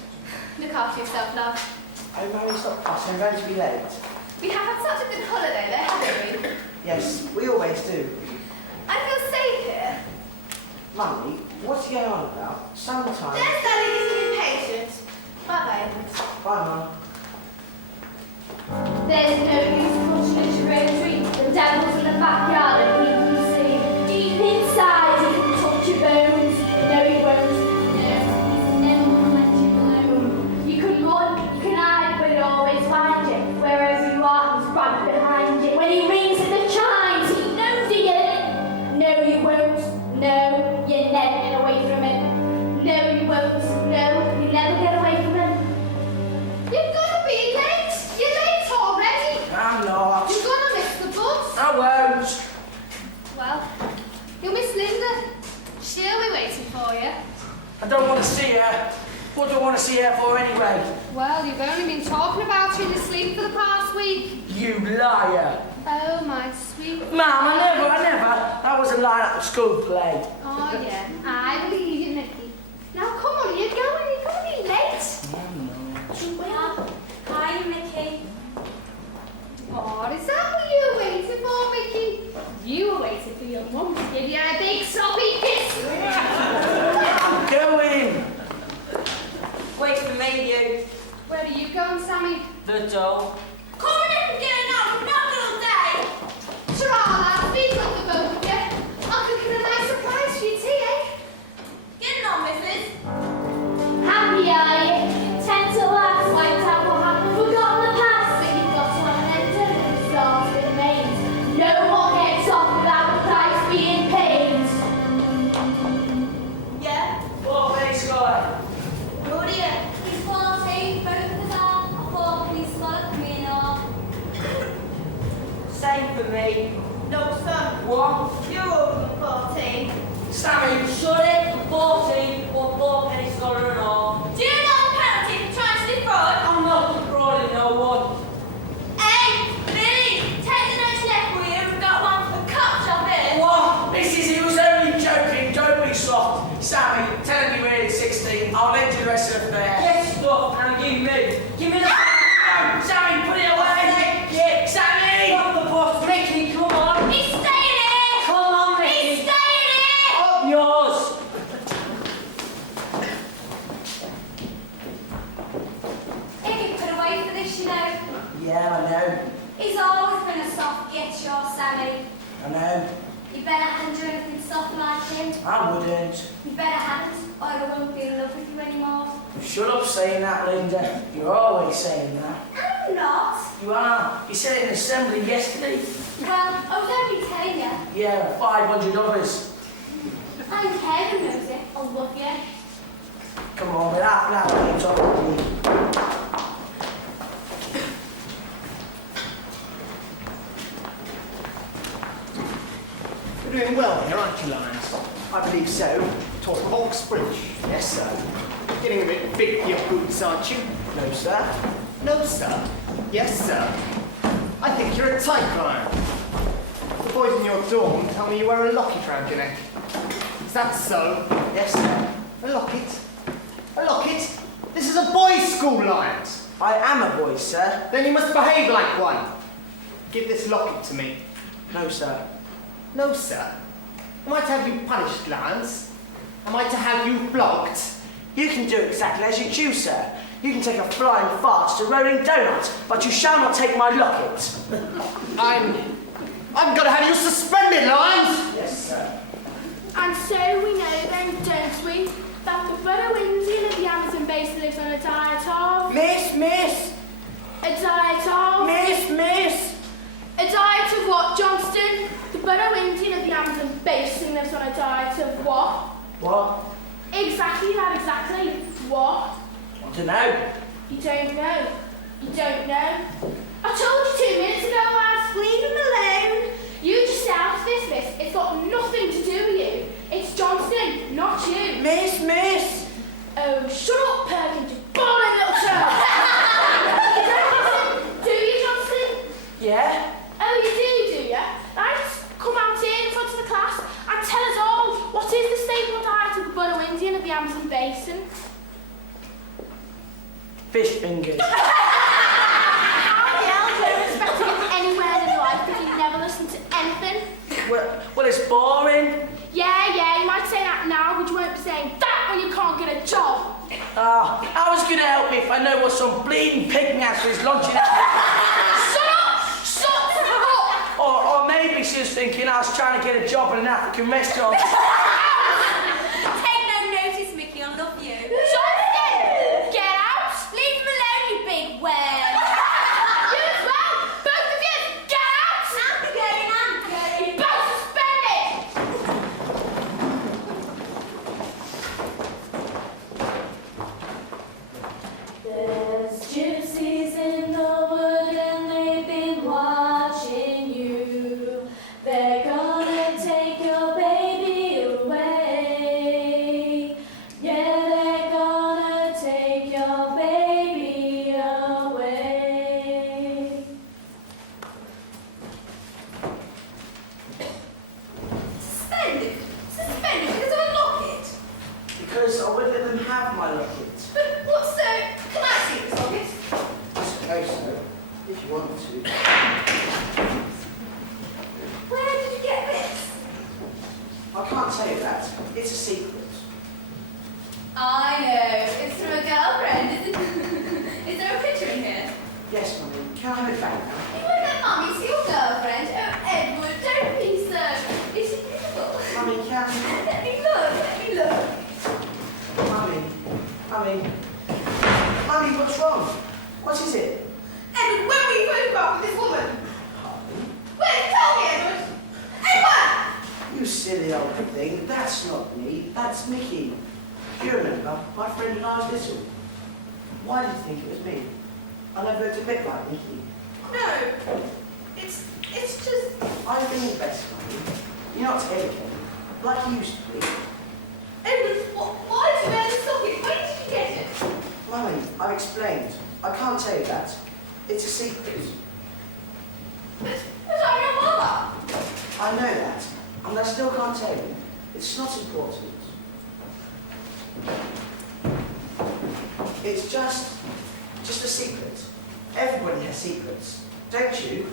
Look after yourself, love. Oh, Mary, stop fussing, I'm going to be late. We have had such a good holiday there, haven't we? Yes, we always do. I feel safe here. Mummy, what's he going on about? Sometimes... There's Daddy getting impatient. Bye-bye. Bye, Mum. There's no use pushing a tree. The devil's in the backyard and he can see. Deep inside, he can touch your bones. No, he won't. No, he's never gonna let you alone. You can run, you can hide, but he'll always find you. Wherever you are, he's right behind you. When he rings and the chimes, he knows you. No, you won't. No, you'll never get away from him. No, you won't. No, you'll never get away from him. You're gonna be late. You're late already. I'm not. You're gonna miss the bus. I won't. Well, you'll miss Linda. She'll be waiting for you. I don't want to see her. What do I want to see her for anyway? Well, you've only been talking about her in your sleep for the past week. You liar. Oh, my sweet. Mum, I never. That was a line at the school play. Oh, yeah. I believe you, Nicky. Now, come on, you're gonna be late. Well, hi, Mickey. Oh, is that what you were waiting for, Mickey? You were waiting for your mum to give you a big sloppy kiss. I'm going. Wait for me, you. Where are you going, Sammy? The door. Come on in, get on. We've not got all day. Tarala, speak up the both of you. I'm cooking a nice surprise for your tea, eh? Getting on, missus. Happy are you? 10 to last, wiped out what happened, forgotten the past, but you've got to have an end to the stars been made. No one gets off without the price being paid. Yeah? What face guy? Claudia, he's 14, both of us are. I thought he's got me off. Same for me. No, sir. What? You're over 14. Sammy, Shut it. 14. What 4 penny scholar and all. Do you know the penalty for trying to defraud? I'm not defrauding no one. Hey, Billy, take the next left, will you? We've got one for the cop shop here. what? He was only joking. Don't be soft. Sammy, tell him you're really 16. I'll lend you the rest of the fare. Get stuff and give me. Give me the. No, Sammy, put it away. Yeah. Sammy! Stop the bus. Mickey, come on. He's staying here. Come on, Mickey. He's staying here. Up yours. He can put away for this, you know. Yeah, I know. He's always been a soft get your Sammy. I know. You better hadn't do anything soft like him. I wouldn't. You better hadn't, or I won't be in love with you anymore. Shut up saying that, Linda. You're always saying that. I'm not. You are. You said it in assembly yesterday. Well, I was only telling you. Yeah, 500 others. I'm Kevin knows it. I love you. Come on, without being talking to me. You're doing well here, aren't you, Lions? I believe so. Talk of Oxbridge. Yes, sir. Getting a bit big for your boots, aren't you? No, sir. No, sir. Yes, sir. I think you're a type lion. The boys in your dorm tell me you wear a locket round your neck. Is that so? Yes, sir. A locket? A locket? This is a boys' school, Lions. I am a boy, sir. Then you must behave like one. Give this locket to me. No, sir. No, sir. Am I to have you punished, Lions? Am I to have you flogged? You can do exactly as you choose, sir. You can take a flying fast to rolling donut, but you shall not take my locket. I'm gonna have you suspended, Lions! Yes, sir. And so we know then, don't we, that the Brother Indian of the Amazon basin lives on a diet of... Miss! A diet of... Miss! A diet of what, Johnston? The Brother Indian of the Amazon basin lives on a diet of what? What? Exactly that, exactly. What? I don't know. You don't know. You don't know. I told you 2 minutes ago I was leave him alone. You just out of this, miss. It's got nothing to do with you. It's Johnston, not you. Miss! Oh, shut up, Perkins, you boring little child. You don't listen. yams and bacon. Fish fingers. How the hell do you expect to get anywhere in life if you never listen to anything? Well, it's boring. Yeah, you might say that now, but you won't be saying that when you can't get a job. How was going to help me if I know what some bleeding pignaster is launching at me? Shut up! Or maybe she was thinking I was trying to get a job in an African restaurant. Take no notice, Mickey, I love you. Jonathan, get out! Leave him alone, you big whale. You as well! Both of you, get out! I'm going. Both suspended! There's gypsies in the wood and they've been watching you. They're gonna take your baby away. Yeah, they're gonna take your baby away. Suspended because of a locket. Because I wouldn't let them have my locket. But what's the... Can I see this locket? I suppose so, if you want to. Where did you get this? I can't tell you that. It's a secret. I know. It's from a girlfriend, isn't it? Is there a picture in here? Yes, Mummy. Can I have it back now? You wouldn't let Mummy see your girlfriend. Oh, Edward, don't be so. Is she beautiful? Mummy, can... Let me look. Mummy, what's wrong? What is it? Edward, when were you photographed with this woman? Wait, tell me, Edward. Edward! You silly old thing. That's not me. That's Mickey. Do you remember? My friend when I was little. Why did you think it was me? I never looked a bit like Mickey. No. It's just... I'm being the best, Mummy. You're not educated, like you used to be. Edward, why did you wear this locket? Where did you get it? Mummy, I've explained. I can't tell you that. It's a secret. But I'm your mother. I know that, and I still can't tell you. It's not important. It's just a secret. Everybody has secrets, don't you?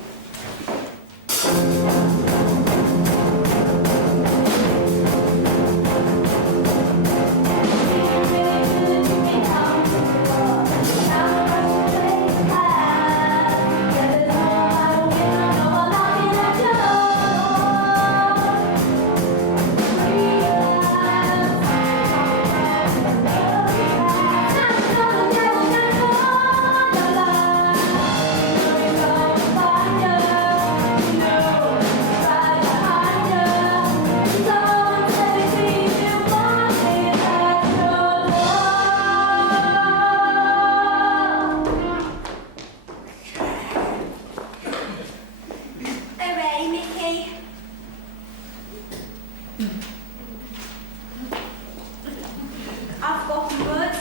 Hooray, Mickey. I've got mud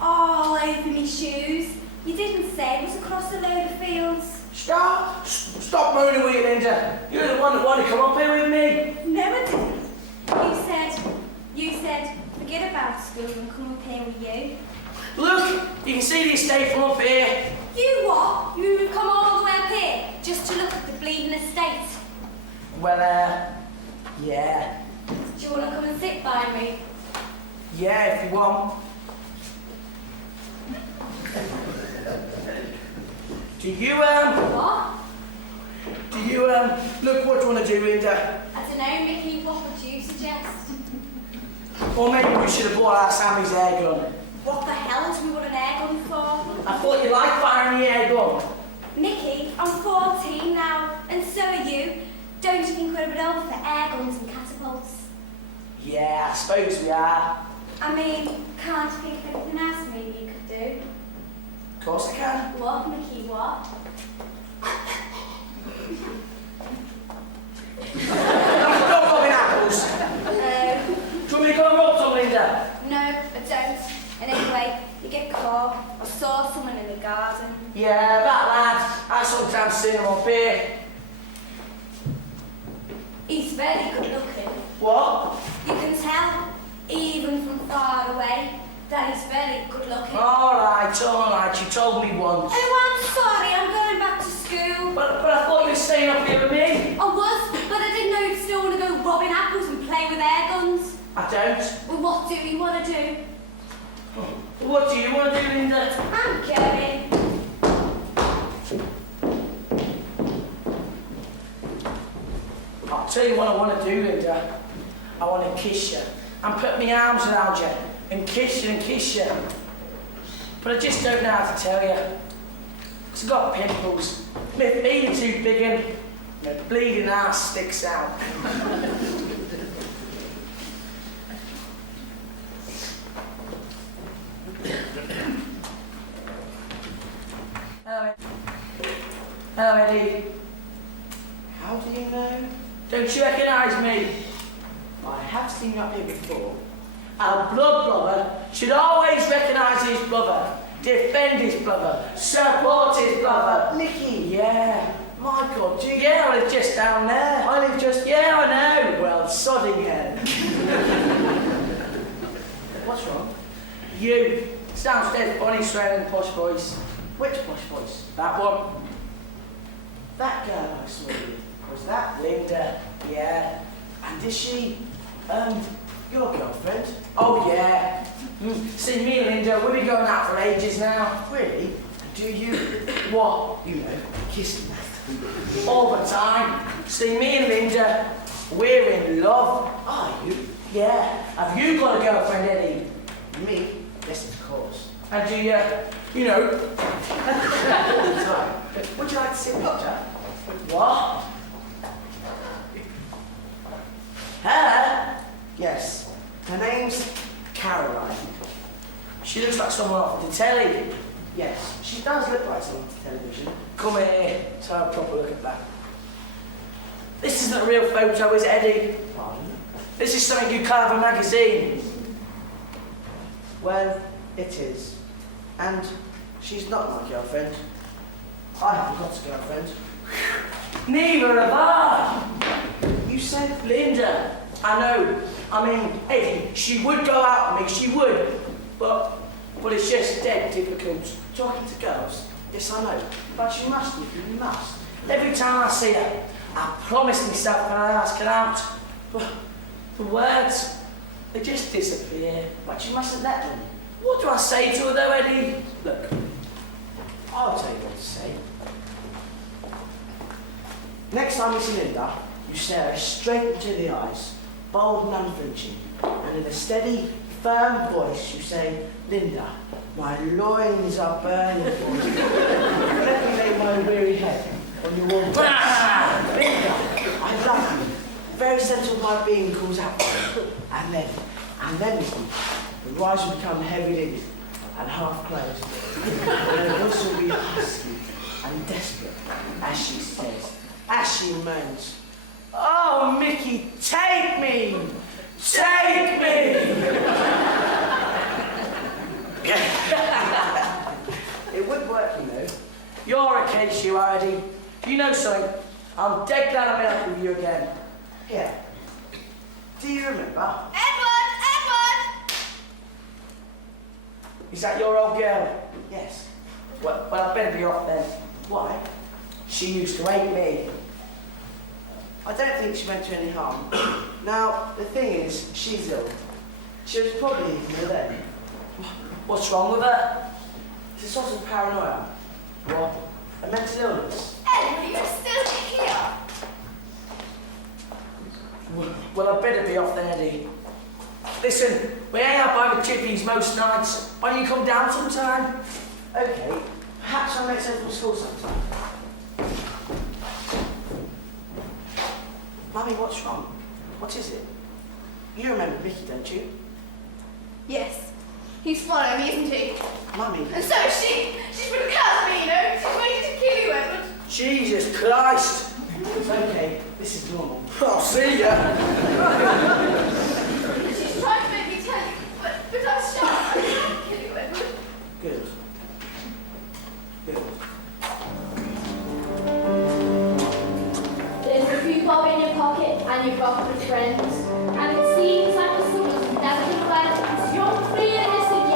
all over my shoes. You didn't say it was across a load of fields. Stop moaning with you, Linda. You're the one that wanted to come up here with me. No, I didn't. You said, forget about school and come up here with you. Look, you can see the estate from up here. You what? You've come all the way up here just to look at the bleeding estate. Well, yeah. Do you want to come and sit by me? Yeah, if you want. Do you, What? look, what do you want to do, Linda? I don't know, Mickey, what would you suggest? Or maybe we should have bought our Sammy's air gun. What the hell do we want an air gun for? I thought you liked firing the air gun. Mickey, I'm 14 now, and so are you. Don't you think we're a bit old for air guns and catapults? Yeah, I suppose we are. I mean, can't you think of anything else maybe you could do? Of course I can. What, Mickey, what? Don't go in apples. Do you want me to go and rob some, Linda? No, I don't. And anyway, you get caught. I saw someone in the garden. Yeah, that lad. I sometimes see him up here. He's very good looking. What? You can tell, even from far away. That is very good looking. All right, you told me once. Oh, I'm sorry, I'm going back to school. But I thought you were staying up here with me. I was, but I didn't know you'd still want to go robbing apples and play with air guns. I don't. Well, what do you want to do? What do you want to do, Linda? I'm going. I'll tell you what I want to do, Linda. I want to kiss you and put my arms around you and kiss you and kiss you. But I just don't know how to tell you. Because I've got pimples, my feet are too big and my bleeding ass sticks out. Hello, Eddie. How do you know? Don't you recognise me? I have seen you up here before. Our blood brother should always recognise his brother, defend his brother, support his brother. Nicky! Yeah. My God, do you... Yeah, I live just down there. I live just... Yeah, I know. Well, sodding hell. What's wrong? You. It's downstairs, Bonnie swearing in the posh voice. Which posh voice? That one. That girl I saw you. Was that? Linda. Yeah. And is she, your girlfriend? Oh, yeah. See, me and Linda, we've been going out for ages now. Really? Do you, What? you know, kiss me? All the time. See, me and Linda, we're in love. Are you? Yeah. Have you got a girlfriend, Eddie? Me? Yes, of course. And do you, you know... All the time. Would you like to see a picture? What? Her? Yes. Her name's Caroline. She looks like someone off the telly. Yes, she does look like someone on television. Come here, let's have a proper look at that. This isn't a real photo, is it, Eddie? Pardon? This is something you cut out of a magazine. Well, it is. And she's not my girlfriend. I haven't got a girlfriend. Neither have I. You said... Linda, I know. I mean, Eddie, she would go out with me, she would. But it's just dead difficult. Talking to girls? Yes, I know. But you must, Nicky, you must. Every time I see her, I promise myself when I ask her out. But the words, they just disappear. But you mustn't let them. What do I say to her though, Eddie? Look, I'll tell you what to say. Next time you see Linda, you stare her straight into the eyes, bold and unflinching, and in a steady, firm voice you say, Linda, my loins are burning for you. Let me lay my weary head on your warm breast. Linda, I love you. The very centre of my being calls out for you. And then, the eyes will become heavy-lidded and half-closed. And her voice will be husky and desperate as she says, as she moans, oh, Mickey, take me! Take me! It would work, you know. You're a case, you are, Eddie. You know something? I'm dead glad I met up with you again. Here. Do you remember? Edward! Edward! Is that your old girl? Yes. Well, I better be off then. Why? She used to hate me. I don't think she meant you any harm. Now, the thing is, she's ill. She was probably even ill then. What's wrong with her? It's a sort of paranoia. What? A mental illness. Edward, you're still here. Well, I better be off then, Eddie. Listen, we hang out by the chippies most nights. Why don't you come down sometime? Okay, perhaps I'll make sense from school sometime. Mummy, what's wrong? What is it? You remember Vicky, don't you? Yes. He's following me, isn't he? Mummy. And so is she. She's been cursed me, you know. She's waiting to kill you, Edward. Jesus Christ! It's okay, this is normal. I'll see ya! She's trying to make me tell you, but I was shy. I can't kill you, Edward. Good. Good. There's a few bob in your pocket and you've got good friends. And it seems like the summer's never been glad. It's young, free and innocent, you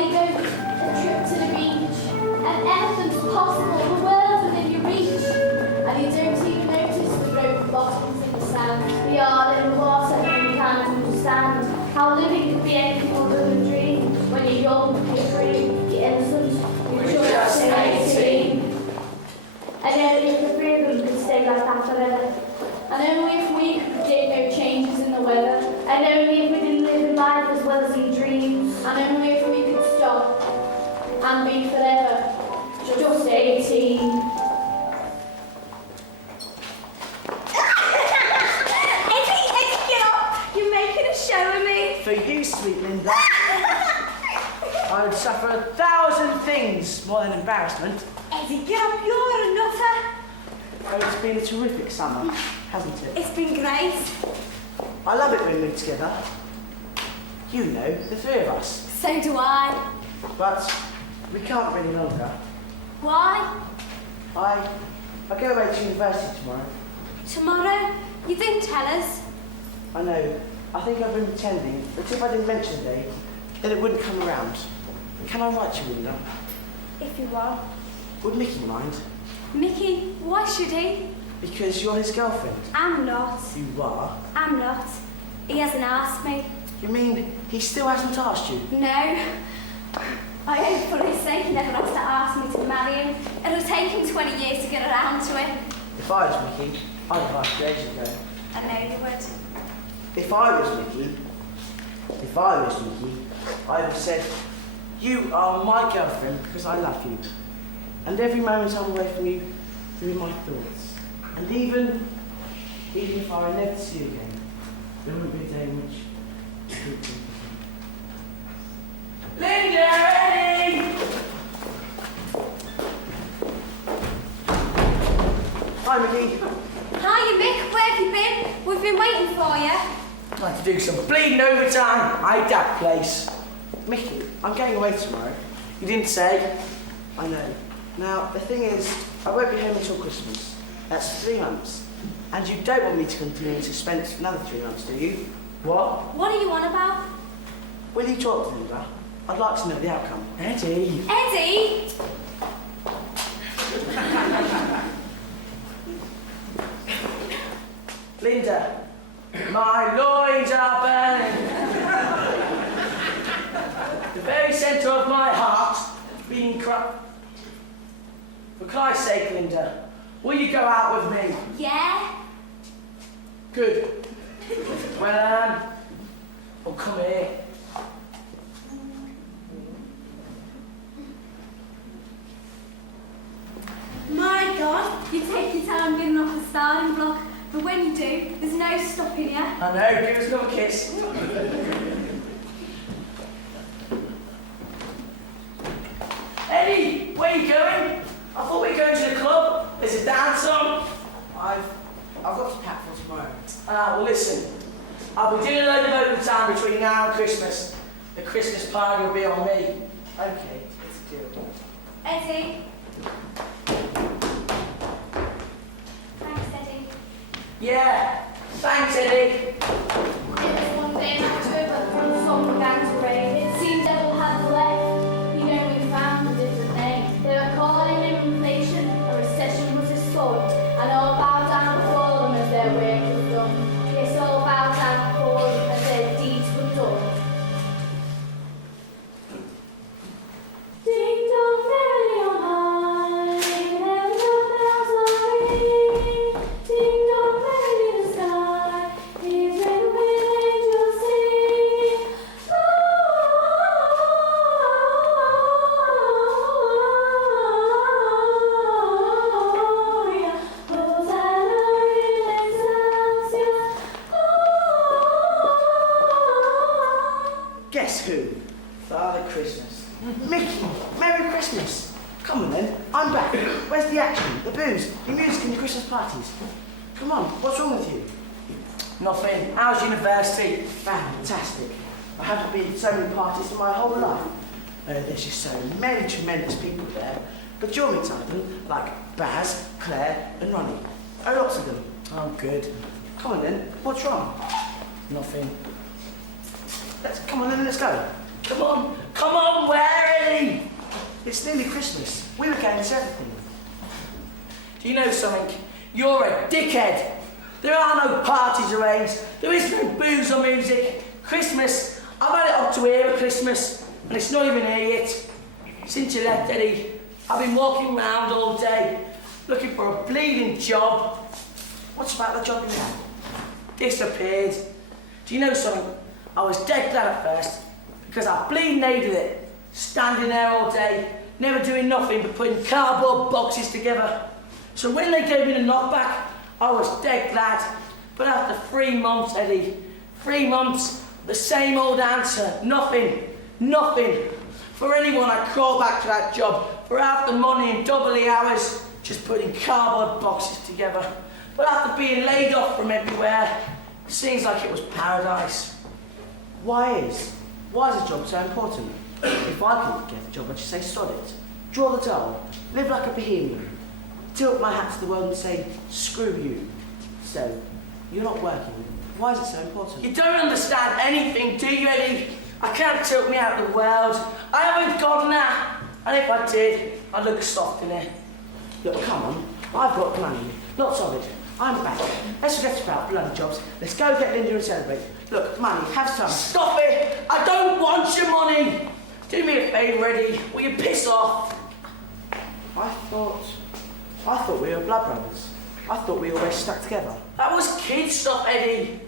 you go a trip to the beach, and anything's possible, the world's within your reach. And you don't even notice the broken bottles in the sand, the art in the water, and you can't understand how living could be anything other than a dream. When you're young, you're free, you're innocent, you're just 18. And only if the three of them could stay like that forever. And only if we could predict no changes in the weather. And only if we didn't live in life as well as in dreams. And only if we could stop and be forever just 18. Eddie, get up! You're making a show of me. For you, sweet Linda, I would suffer 1,000 things more than embarrassment. Eddie, get up! You're a nutter. Oh, it's been a terrific summer, hasn't it? It's been great. I love it when we're together. You know, the three of us. So do I. But we can't really longer. Why? I go away to university tomorrow. Tomorrow? You didn't tell us. I know. I think I've been pretending that if I didn't mention the date, then it wouldn't come around. Can I write you, Linda? If you want. Would Mickey mind? Mickey, why should he? Because you're his girlfriend. I'm not. You are? I'm not. He hasn't asked me. You mean he still hasn't asked you? No. I hope for his sake he never has to ask me to marry him. It'll take him 20 years to get around to it. If I was Mickey, I'd have asked you ages ago. I know you would. If I was Mickey, I'd have said, you are my girlfriend because I love you. And every moment I'm away from you, you're in my thoughts. And even if I were never to see you again, there wouldn't be a day in which you could think of me. Linda, Eddie! Hi, Mickey. Hiya, Mick. Where have you been? We've been waiting for you. I had to do some bleeding overtime. I hate that place. Mickey, I'm going away tomorrow. You didn't say. I know. Now, the thing is, I won't be home until Christmas. That's 3 months. And you don't want me to continue in suspense for another 3 months, do you? What? What are you on about? Will you talk to Linda? I'd like to know the outcome. Eddie! Eddie! Linda, my loins are burning. The very centre of my heart being crushed. For Christ's sake, Linda, will you go out with me? Yeah? Good. Well, oh, come here. My God, you take your time getting off the starting block, but when you do, there's no stopping you. I know, give us another kiss. Eddie, where are you going? I thought we were going to the club. There's a dance on. I've got to pack for tomorrow. Well listen, I'll be doing a load of overtime between now and Christmas. The Christmas party will be on me. Okay, it's a deal. Eddie. Thanks, Eddie. Yeah, thanks, Eddie. It was one day in October when the sun began to rain. It seemed devil had left. He only found a different name. They were calling him inflation, a recession was his sword, and all bowed down before them as their work was done. Yes, all bowed down before them as their deeds were done. Ding dong, merrily on high, heaven bells are ringing. Ding dong, merrily in the sky, here's where the angels sing. Gloria, Hosanna in excelsis. Guess who? Father Christmas. Mickey, Merry Christmas. Come on then, I'm back. Where's the action, the booze, the music and the Christmas parties? Come on, what's wrong with you? Nothing. How's university? Fantastic. I haven't been to so many parties in my whole life. There's just so many tremendous people there. But you'll meet some of them, like Baz, Claire and Ronnie. Oh, lots of them. Oh, good. Come on then, what's wrong? Nothing. Come on then, let's go. Come on, where? It's nearly Christmas. We were going to everything. Do you know something? You're a dickhead. There are no parties arranged. There is no booze or music. Christmas, I've had it up to here at Christmas, and it's not even here yet. Since you left, Eddie, I've been walking around all day, looking for a bleeding job. What's about the job you had? Disappeared. Do you know something? I was dead glad at first, because I bleeding hated it. Standing there all day, never doing nothing but putting cardboard boxes together. So when they gave me the knockback, I was dead glad. But after 3 months, Eddie, 3 months, the same old answer, nothing, nothing. For anyone, I'd crawl back to that job for half the money and double the hours, just putting cardboard boxes together. But after being laid off from everywhere, it seems like it was paradise. Why is the job so important? If I couldn't get the job, I'd just say sod it. Draw the doll, live like a bohemian, tilt my hat to the world and say, screw you. So, you're not working. Why is it so important? You don't understand anything, do you, Eddie? I can't tilt me out of the world. I haven't got that. And if I did, I'd look soft in it. Look, come on. I've got money. Not solid. I'm back. Let's forget about bloody jobs. Let's go get Linda and celebrate. Look, money, have some. Stop it! I don't want your money! Do me a favour, Eddie. Will you piss off? I thought we were blood brothers. I thought we always stuck together. That was kid stuff, Eddie.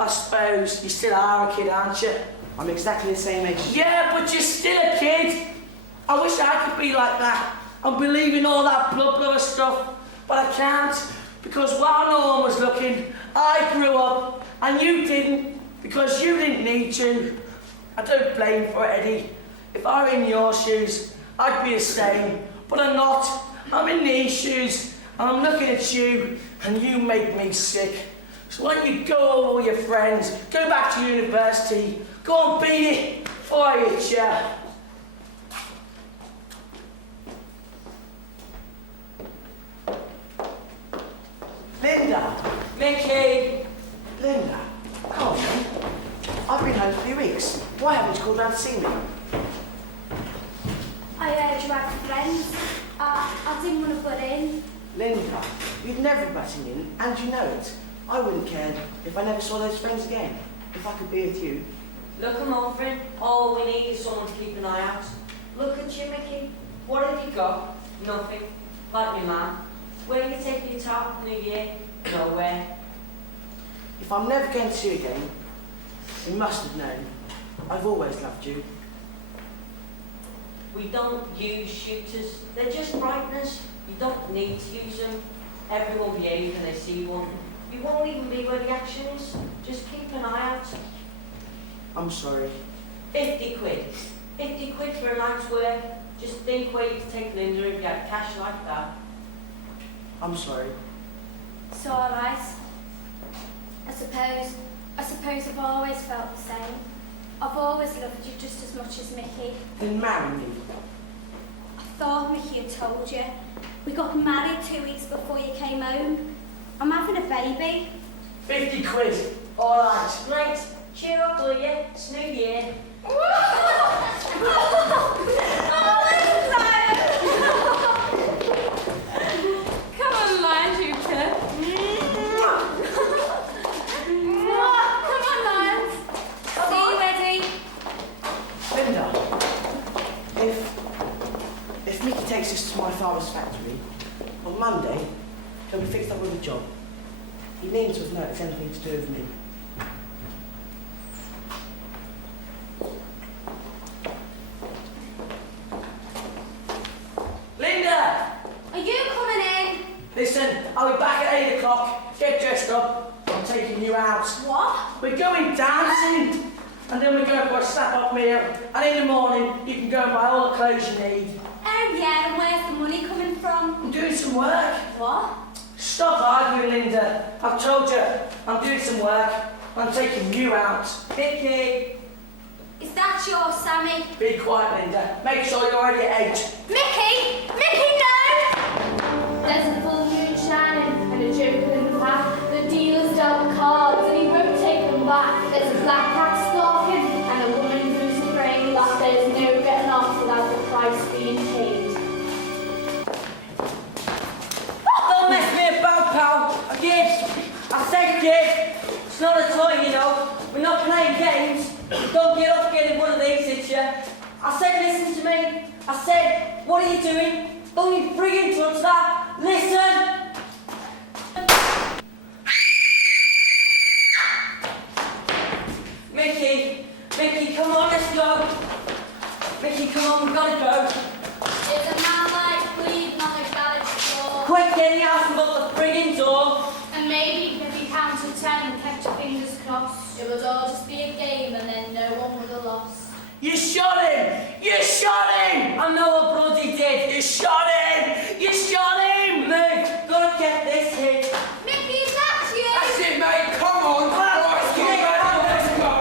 I suppose you still are a kid, aren't you? I'm exactly the same age as you. Yeah, but you're still a kid. I wish I could be like that and believe in all that blood brother stuff, but I can't, because while no one was looking, I grew up and you didn't, because you didn't need to. I don't blame you for it, Eddie. If I were in your shoes, I'd be the same, but I'm not. I'm in these shoes and I'm looking at you and you make me sick. So when you go over with your friends, go back to university, go on, beat it before I hit you. Linda! Mickey! Linda, come on. I've been home 3 weeks. Why haven't you called round to see me? I heard you had friends. I didn't want to butt in. Linda, you'd never butting in, and you know it. I wouldn't care if I never saw those friends again. If I could be with you. Look, come on, friend. All we need is someone to keep an eye out. Look at you, Mickey. What have you got? Nothing. Like your man. Where are you taking your top New Year? Nowhere. If I'm never going to see you again, you must have known. I've always loved you. We don't use shooters. They're just frighteners. You don't need to use them. Everyone will behave when they see one. You won't even be where the action is. Just keep an eye out. I'm sorry. 50 quid. 50 quid for a night's work. Just think where you can take Linda if you had cash like that. I'm sorry. It's all right. I suppose I've always felt the same. I've always loved you just as much as Mickey. Then marry me. I thought Mickey had told you. We got married 2 weeks before you came home. I'm having a baby. 50 quid. All right. Right, cheer up, will you? It's New Year. Come on, Lion Jupiter. Come on, Lions. Are you ready? Linda, if Mickey takes us to my father's factory, on Monday, he'll be fixed up with a job. He needs to have known it's anything to do with me. Linda! Are you coming in? Listen, I'll be back at 8 o'clock. Get dressed up. I'm taking you out. What? We're going dancing. And then we're going for a slap-up meal. And in the morning, you can go and buy all the clothes you need. Oh yeah, and where's the money coming from? I'm doing some work. What? Stop arguing, Linda. I've told you, I'm doing some work. I'm taking you out. Mickey! Is that your Sammy? Be quiet, Linda. Make sure you're already at 8. Mickey! Mickey, no! There's a full moon shining and a joker in the pack. The dealer's dealt cards and he won't take them back. There's a black cat stalking and a woman who's praying that there's no getting off without the price being paid. mandatory, you know. We're not playing games. Don't get off getting one of these, did you? I said, listen to me. I said, what are you doing? Don't you friggin' touch that. Listen. Mickey, come on, let's go. Mickey, come on, we've got to go. There's a man like bleeding on the garage floor. Quick, get in the house and lock the friggin' door. And maybe if you count to 10 and kept your fingers crossed, it would all just be a game and then no one would have lost. You shot him! You shot him! I know what bloody did. You shot him! You shot him! Move, gotta get this hit. Mickey, is that you? That's it, mate. Come on. Right, get back. Let's go.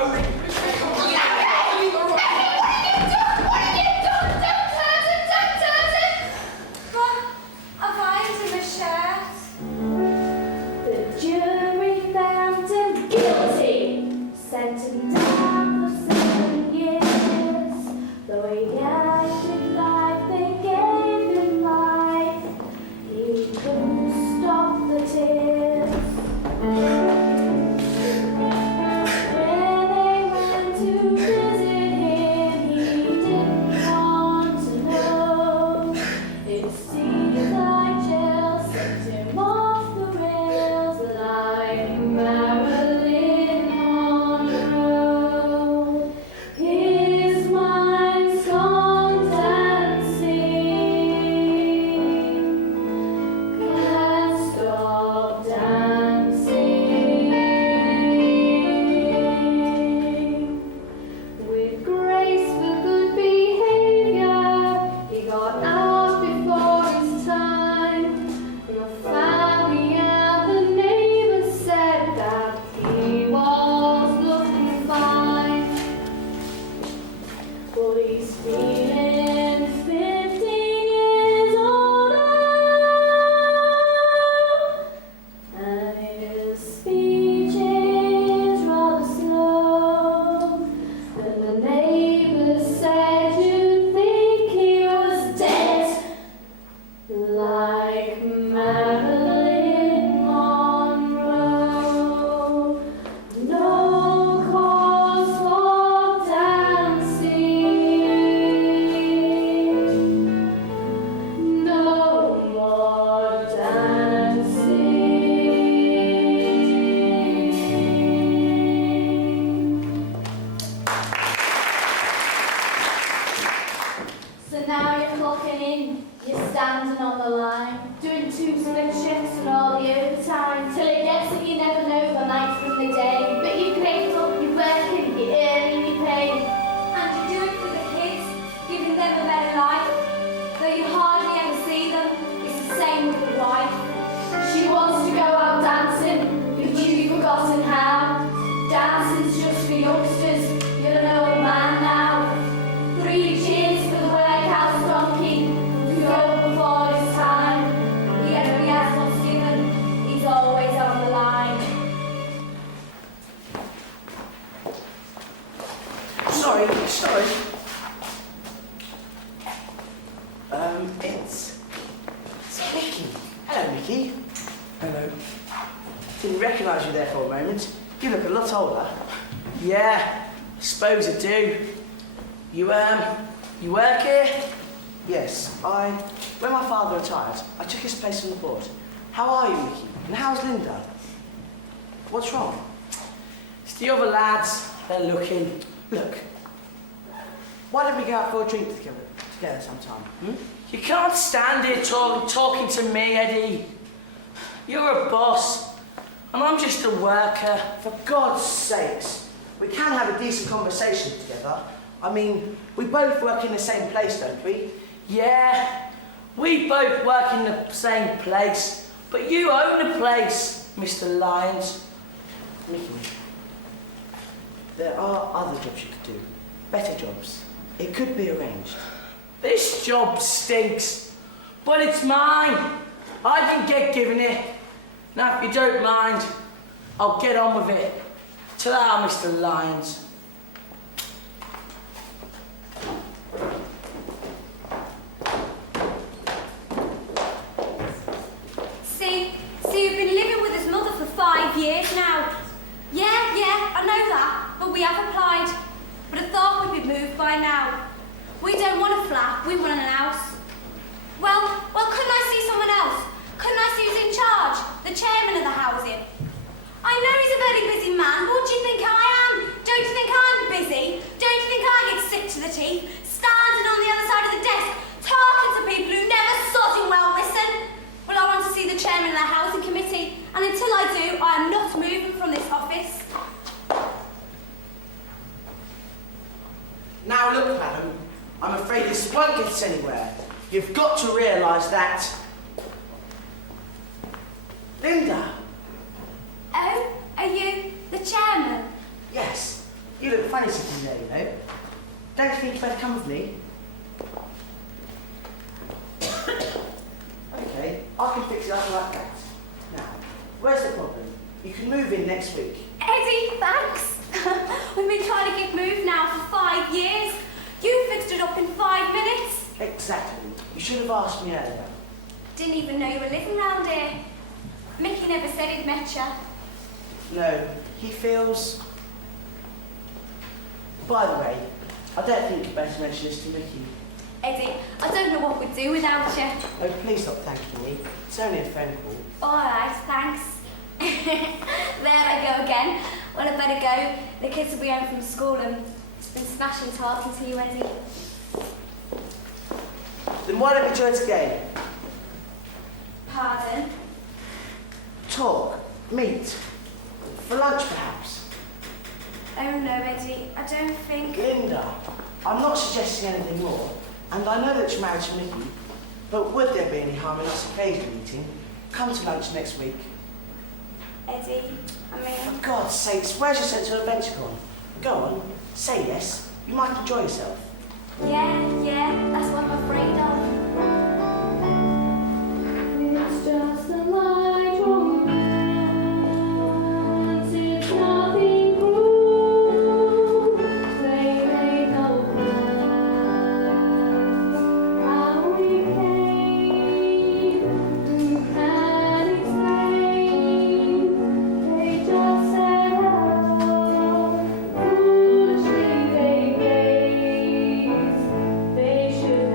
The jury found him guilty, sent him down for 7 years. Though he acted like they gave him life, he couldn't stop the tears. When they went to visit him, he didn't want to know. It seems like jail sent him off the rails like Marilyn Monroe. His mind's gone dancing, can't stop dancing. With grace for good behavior, he got out before his time. The family and the neighbors said that he was looking fine. But he's feeling 15 years older, and his speech is rather slow. And the neighbors said you'd think he was dead, like Marilyn Monroe. No cause for dancing, no more dancing. So now you're clocking in, you're standing on the line, doing 2 split shifts and all the overtime, till it gets that you never know the night from the day. But you're grateful, you're working, you're earning your pay. And you do it for the kids, giving them a better life. Though you hardly ever see them, it's the same with the wife. She wants to go out dancing, but you've forgotten how. Dancing's just for youngsters, you're an old man now. 3 cheers for the workhouse donkey, who go before his time. Yet he has what's given, he's always on the line. Sorry. It's Mickey. Hello, Mickey. Hello. Didn't recognise you there for a moment. You look a lot older. Yeah, I suppose I do. You work here? Yes, when my father retired, I took his place on the board. How are you, Mickey? And how's Linda? What's wrong? It's the other lads. They're looking. Look, why don't we go out for a drink together sometime? You can't stand here talking to me, Eddie. You're a boss, and I'm just a worker. For God's sakes, we can have a decent conversation together. I mean, we both work in the same place, don't we? Yeah, we both work in the same place, but you own the place, Mr. Lyons. Mickey, there are other jobs you could do. Better jobs. It could be arranged. This job stinks, but it's mine. I didn't get given it. Now, if you don't mind, I'll get on with it. Ta-ra, Mr. Lyons. See, you've been living with his mother for 5 years now. Yeah, this won't get us anywhere. You've got to realise that... Linda! Oh, are you the chairman? Yes. You look funny sitting there, you know. Don't you think you'd better come with me? Okay, I can fix it up like that. Now, where's the problem? You can move in next week. Eddie, thanks. We've been trying to get moved now for 5 years. You fixed it up in 5 minutes. Exactly. You should have asked me earlier. Didn't even know you were living round here. Mickey never said he'd met you. No, he feels... By the way, I don't think you'd better mention this to Mickey. Eddie, I don't know what we'd do without you. Oh, please stop thanking me. It's only a phone call. All right, thanks. There I go again. Well, I better go. The kids will be home from school and it's been smashing talking to you, Eddie. Then why don't we join again? Pardon? Talk, meet, for lunch perhaps. Oh no, Eddie, I don't think... Linda, I'm not suggesting anything more, and I know that you're married to Mickey, but would there be any harm in us occasionally meeting? Come to lunch next week. Eddie, I mean... For God's sakes, where's your sense of adventure gone? Go on, say yes. You might enjoy yourself. Yeah, that's what I'm afraid of. It's just a light romance, it's nothing cruel. They made no plans. How we came, who can explain? They just said hello, foolishly they gazed. They should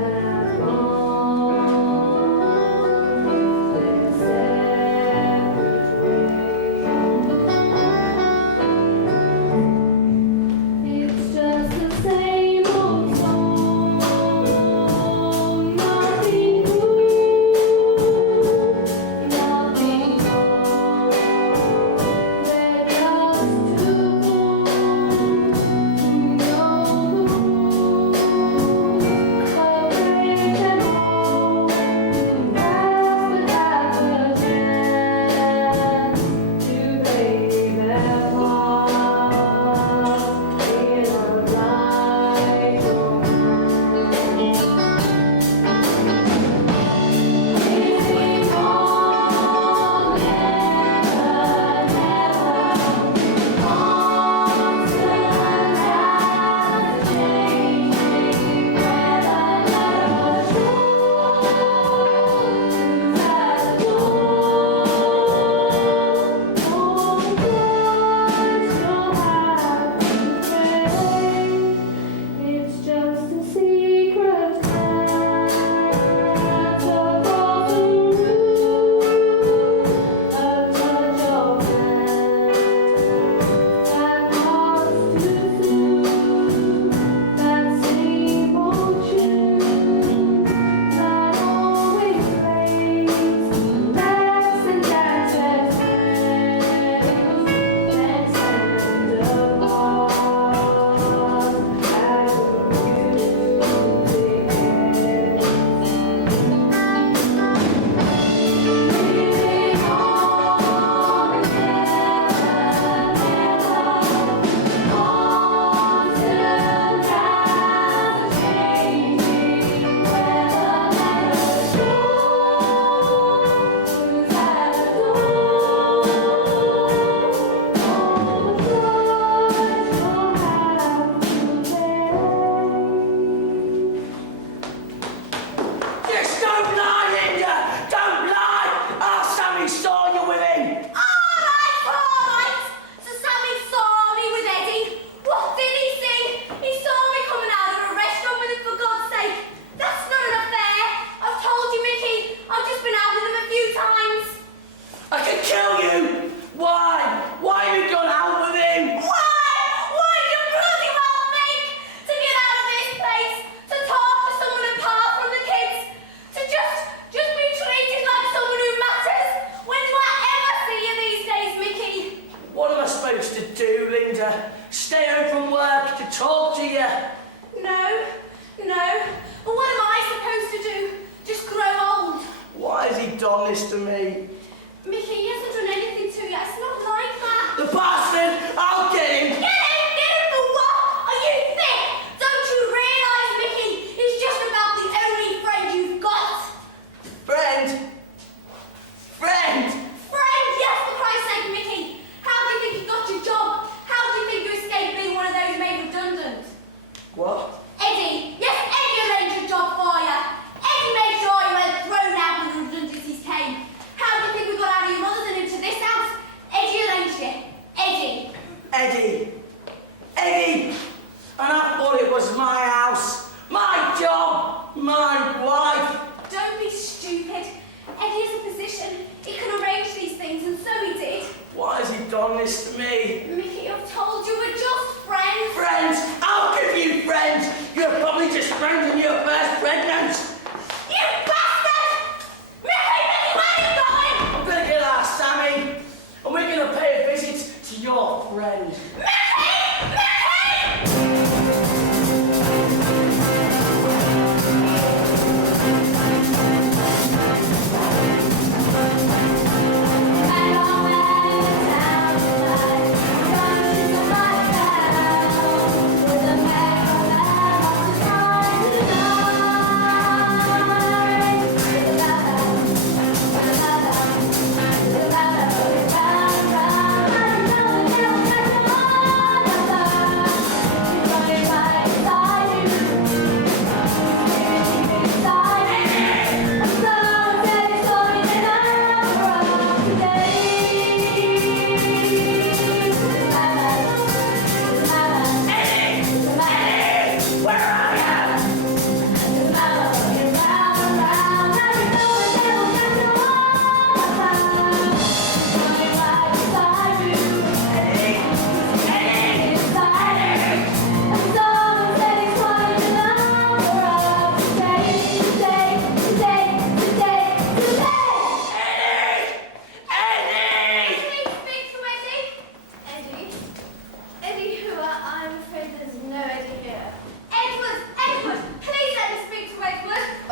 done this to me? Mickey, he hasn't done anything to you. It's not like that. The bastard! I'll get him! Get him for what? Are you thick? Don't you realise, Mickey? He's just about the only friend you've got. Friend? Friend? Friend, yes, for Christ's sake, Mickey. How do you think you got your job? How do you think you escaped being one of those made redundant? What? Eddie, yes, Eddie arranged your job for you. Eddie made sure you weren't thrown out when the redundancies came. How do you think we got out of your mother's and into this house? Eddie arranged it. Eddie. Eddie! Eddie! And I thought it was my house, my job, my wife. Don't be stupid. Eddie has a position. He can arrange these things, and so he did. Why has he done this to me? Mickey, I've told you we're just friends. Friends? I'll give you friends! You're probably just friends when you're first pregnant! You bastard! Mickey, where are you going? I'm gonna get our Sammy, and we're gonna pay a visit to your friend.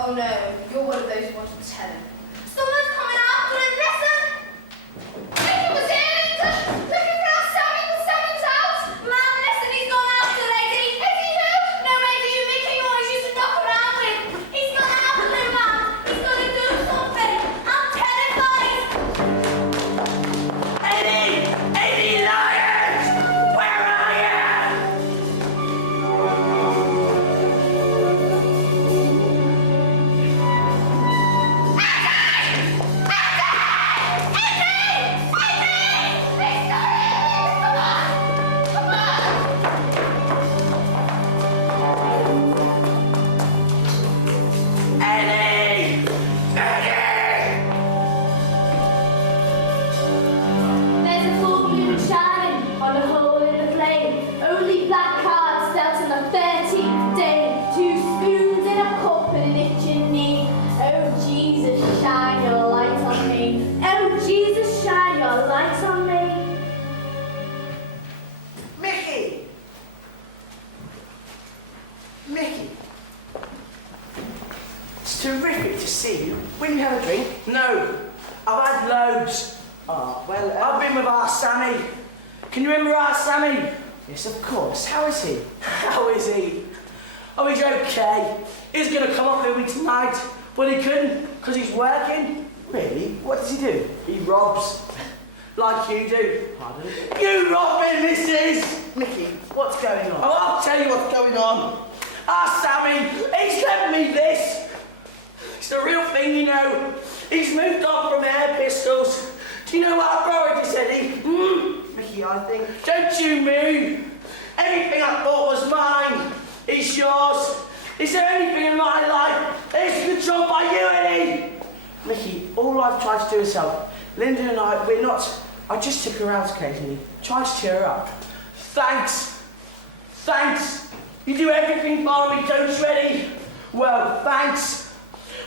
Oh no, you're one of those who want to tell him. Someone's coming after him, listen! Mickey was here, Linda! Looking for our Sammy, the Sammy's out! Ma'am, listen, he's gone after Eddie. Eddie who? No, Eddie who Mickey always used to knock around with. He's gone after him, ma'am. He's gonna do something. I'm terrified. Eddie! Eddie Lyons! Where are you? Eddie! Eddie! There's a full moon shining on a hole in the flame. Only black cards dealt on the 13th day. 2 spoons in a cup and an itching knee. Oh Jesus, shine your light on me. Oh Jesus, shine your light on me. Mickey! Mickey! It's terrific to see you. Will you have a drink? No, I've had loads. Ah, well, I've been with our Sammy. Can you remember our Sammy? yes, of course. How is he? How is he? Oh, he's okay. He's gonna come up with me tonight, but he couldn't because he's working. Really? What does he do? He robs, like you do. Pardon? You rob me, missus! Mickey, what's going on? Oh, I'll tell you what's going on. Our Sammy, he's left me this. It's the real thing, you know. He's moved on from air pistols. Do you know what I borrowed this, Eddie? Mickey, I think... Don't you move. Everything I thought was mine is yours. Is there anything in my life that is controlled by you, Eddie? Mickey, all I've tried to do is help. Linda and we're not... I just took her out occasionally. Tried to cheer her up. Thanks. Thanks. You do everything for me, don't you, Eddie? Well, thanks.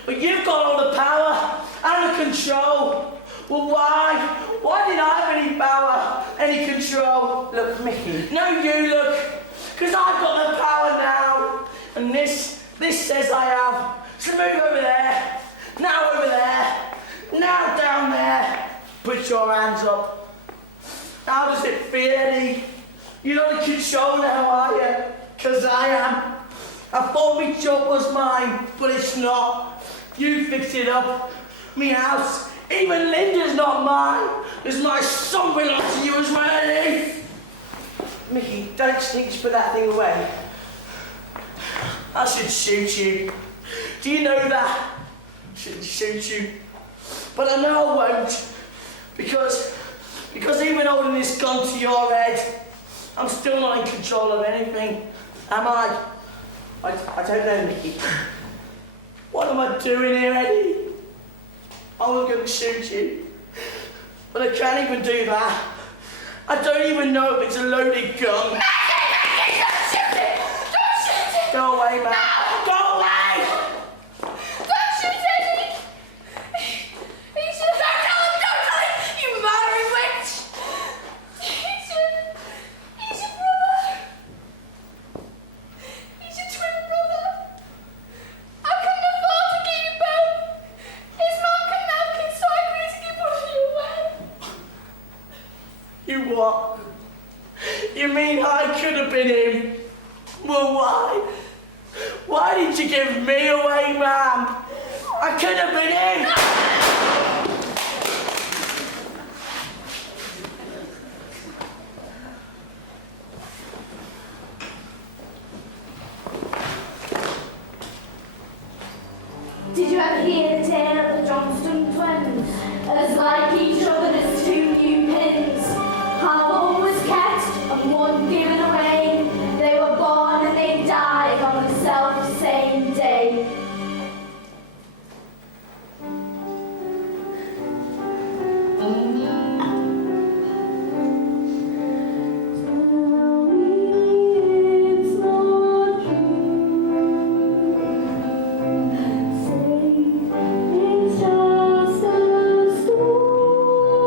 But you've got all the power and the control. Well, why? Why did I have any power, any control? Look, Mickey... No, you look. Because I've got the power now. And this says I have. So move over there. Now over there. Now your hands up. How does it feel, Eddie? You're not in control now, are you? Because I am. I thought my job was mine, but it's not. You fixed it up. Me house, even Linda's not mine. Does my son belong to you as well, Eddie? Mickey, don't sneak to put that thing away. I should shoot you. Do you know that? I should shoot you. But I know I won't. Because even holding this gun to your head, I'm still not in control of anything. Am I? I don't know, Mickey. What am I doing here, Eddie? I was going to shoot you. But I can't even do that. I don't even know if it's a loaded gun. Maggie, don't shoot it! Don't shoot it! Go away, man. No! Go away! Don't shoot Eddie! He should... Don't tell him! You murdering witch! He's your brother. He's your twin brother. I couldn't afford to keep you both. His mom couldn't have kids, so I agreed to give one of you away. You what? You mean I could have been him? Well, why? Why did you give me away, ma'am? I could have been him! Did you ever hear the tale of the Johnston twins? As like each other as two new pins. How one was kept and one given away. They were born and they died on the self-same day. It's just a story.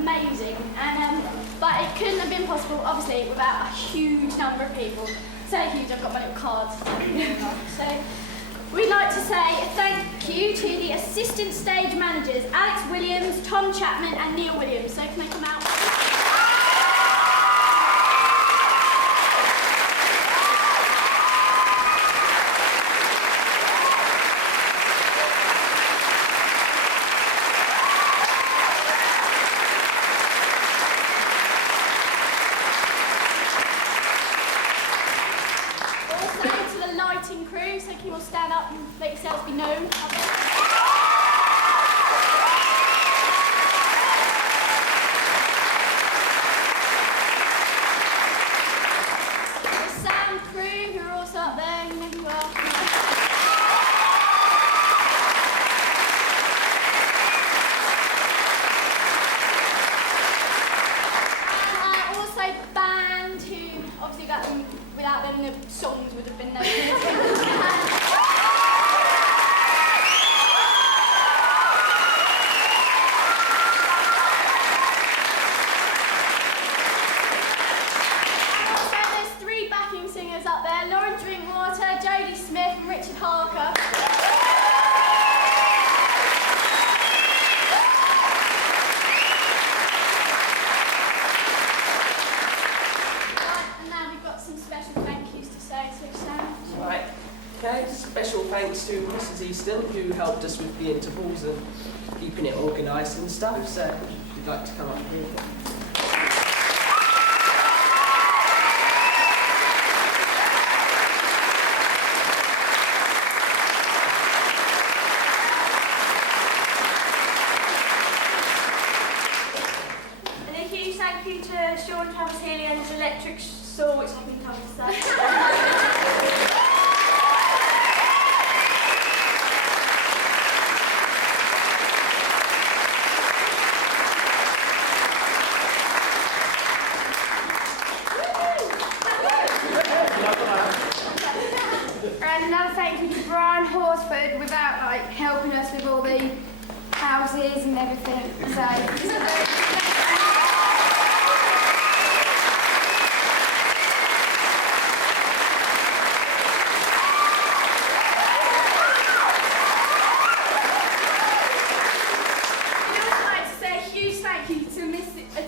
amazing. But it couldn't have been possible, obviously, without a huge number of people. So huge, I've got my little cards. So we'd like to say thank you to the assistant stage managers, Alex Williams, Tom Chapman and Neil Williams. So can they come out? Crew, so can you all stand up and let yourselves be known? The sound crew, who are also up there, you know who you are. And also band, who obviously got them, without them the songs would have been no good. Up there, Lauren Drinkwater, Jodie Smith and Richard Harker. Right, and now we've got some special thank yous to say, so Sam. Right, okay, special thanks to Mrs Easton who helped us with the intervals and keeping it organised and stuff, so if you'd like to come up here. Thank you to Sean Travis Healy and his electric saw, which I think I'm to say. And another thank you to Brian Horsford without helping us with all the houses and everything. So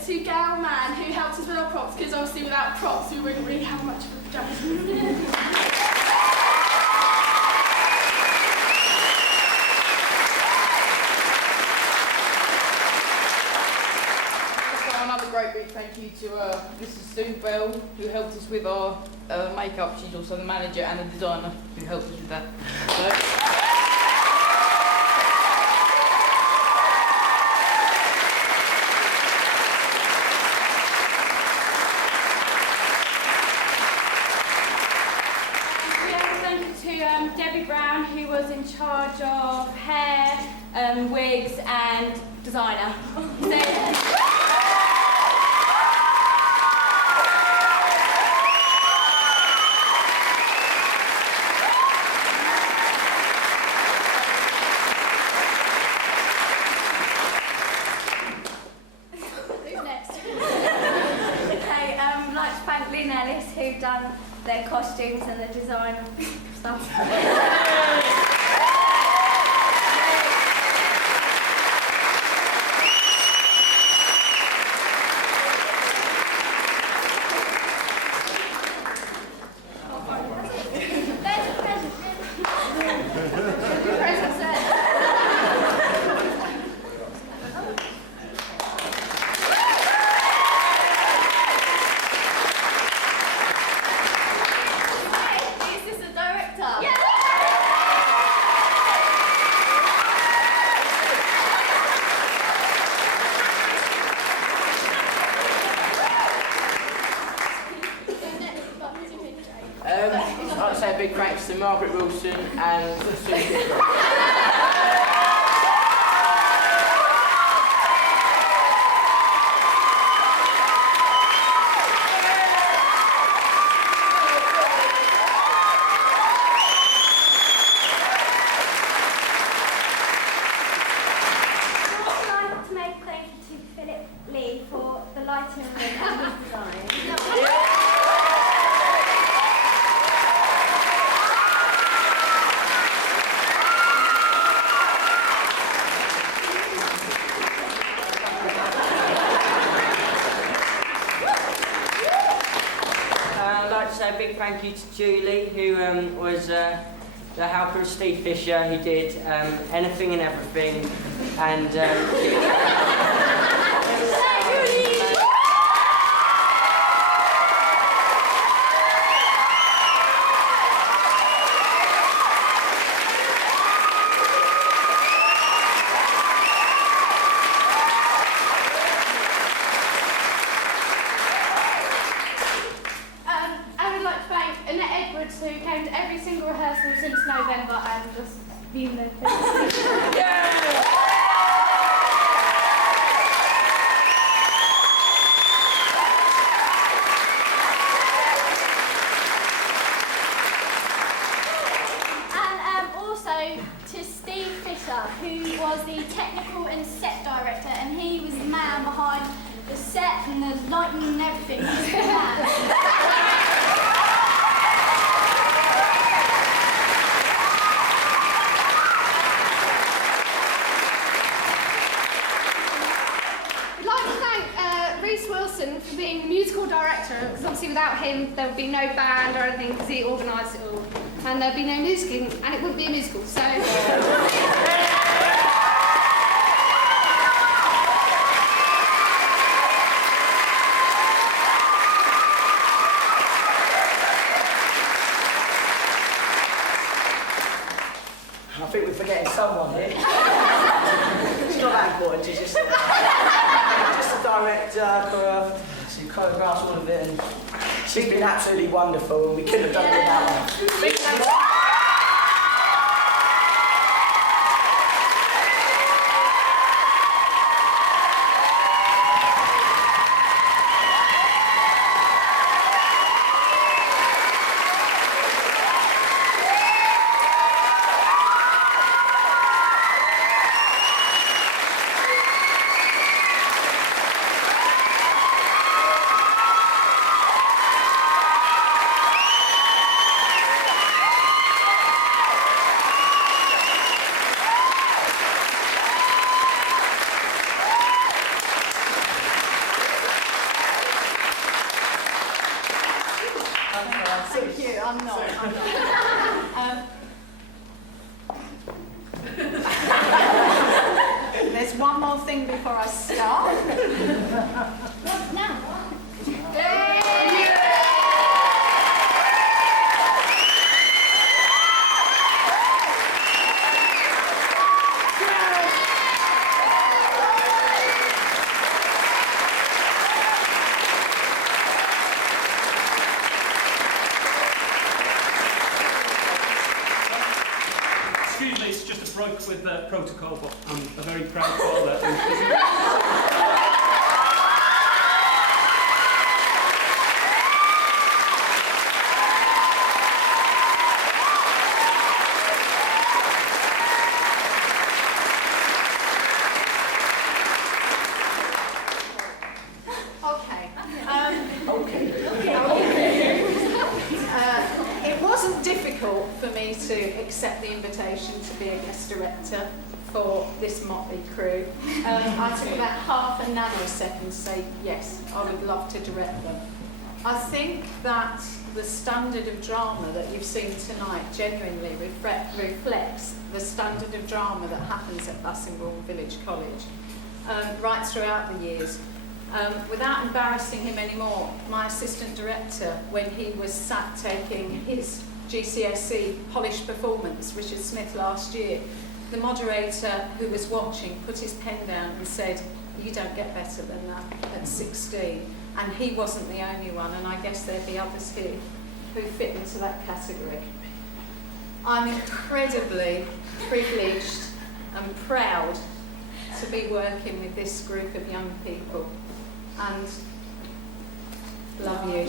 to Gal Man, who helped us with our props, because obviously without props we wouldn't really have much of a pajamas. Another great big thank you to Mrs. Sue Bell, who helped us with our makeup. She's also the manager and the designer who helped us with that. Debbie Brown, who was in charge of hair, wigs and designer. Who's next? Okay, I'd like to thank Lynn Ellis, who done their costumes and the design of stuff. I'd like to say a big thanks to Margaret Wilson and Susan. For the lighting and his design. thank you to Julie, who was the helper of Steve Fisher, who did anything and everything, and who came to every single rehearsal since November and just been there. And also to Steve Fisher, who was the technical and set director, and he was the man behind the set and the lighting and everything. He was the man. For being the musical director, because obviously without him there would be no band or anything, because he organised it all, and there'd be no music, and it wouldn't be a musical. So. I think we're forgetting someone here. It's not that important, it's just a director, she choreographed all of it, and she's been absolutely wonderful, and we couldn't have done it without her. Big thanks. Thank you, I'm not. There's one more thing before I start. What now? Excuse me, it's just a broke with protocol, but I'm a very proud father. It wasn't difficult for me to accept the invitation to be a guest director for this motley crew. I took about half a nanosecond to say, yes, I would love to direct them. I think that the standard of drama that you've seen tonight genuinely reflects the standard of drama that happens at Bassingbourn Village College right throughout the years. Without embarrassing him anymore, my assistant director, when he was sat taking his GCSE polished performance, Richard Smith, last year, the moderator who was watching put his pen down and said, "You don't get better than that at 16." And he wasn't the only one, and I guess there'd be others here who fit into that category. I'm incredibly privileged and proud to be working with this group of young people. And love you.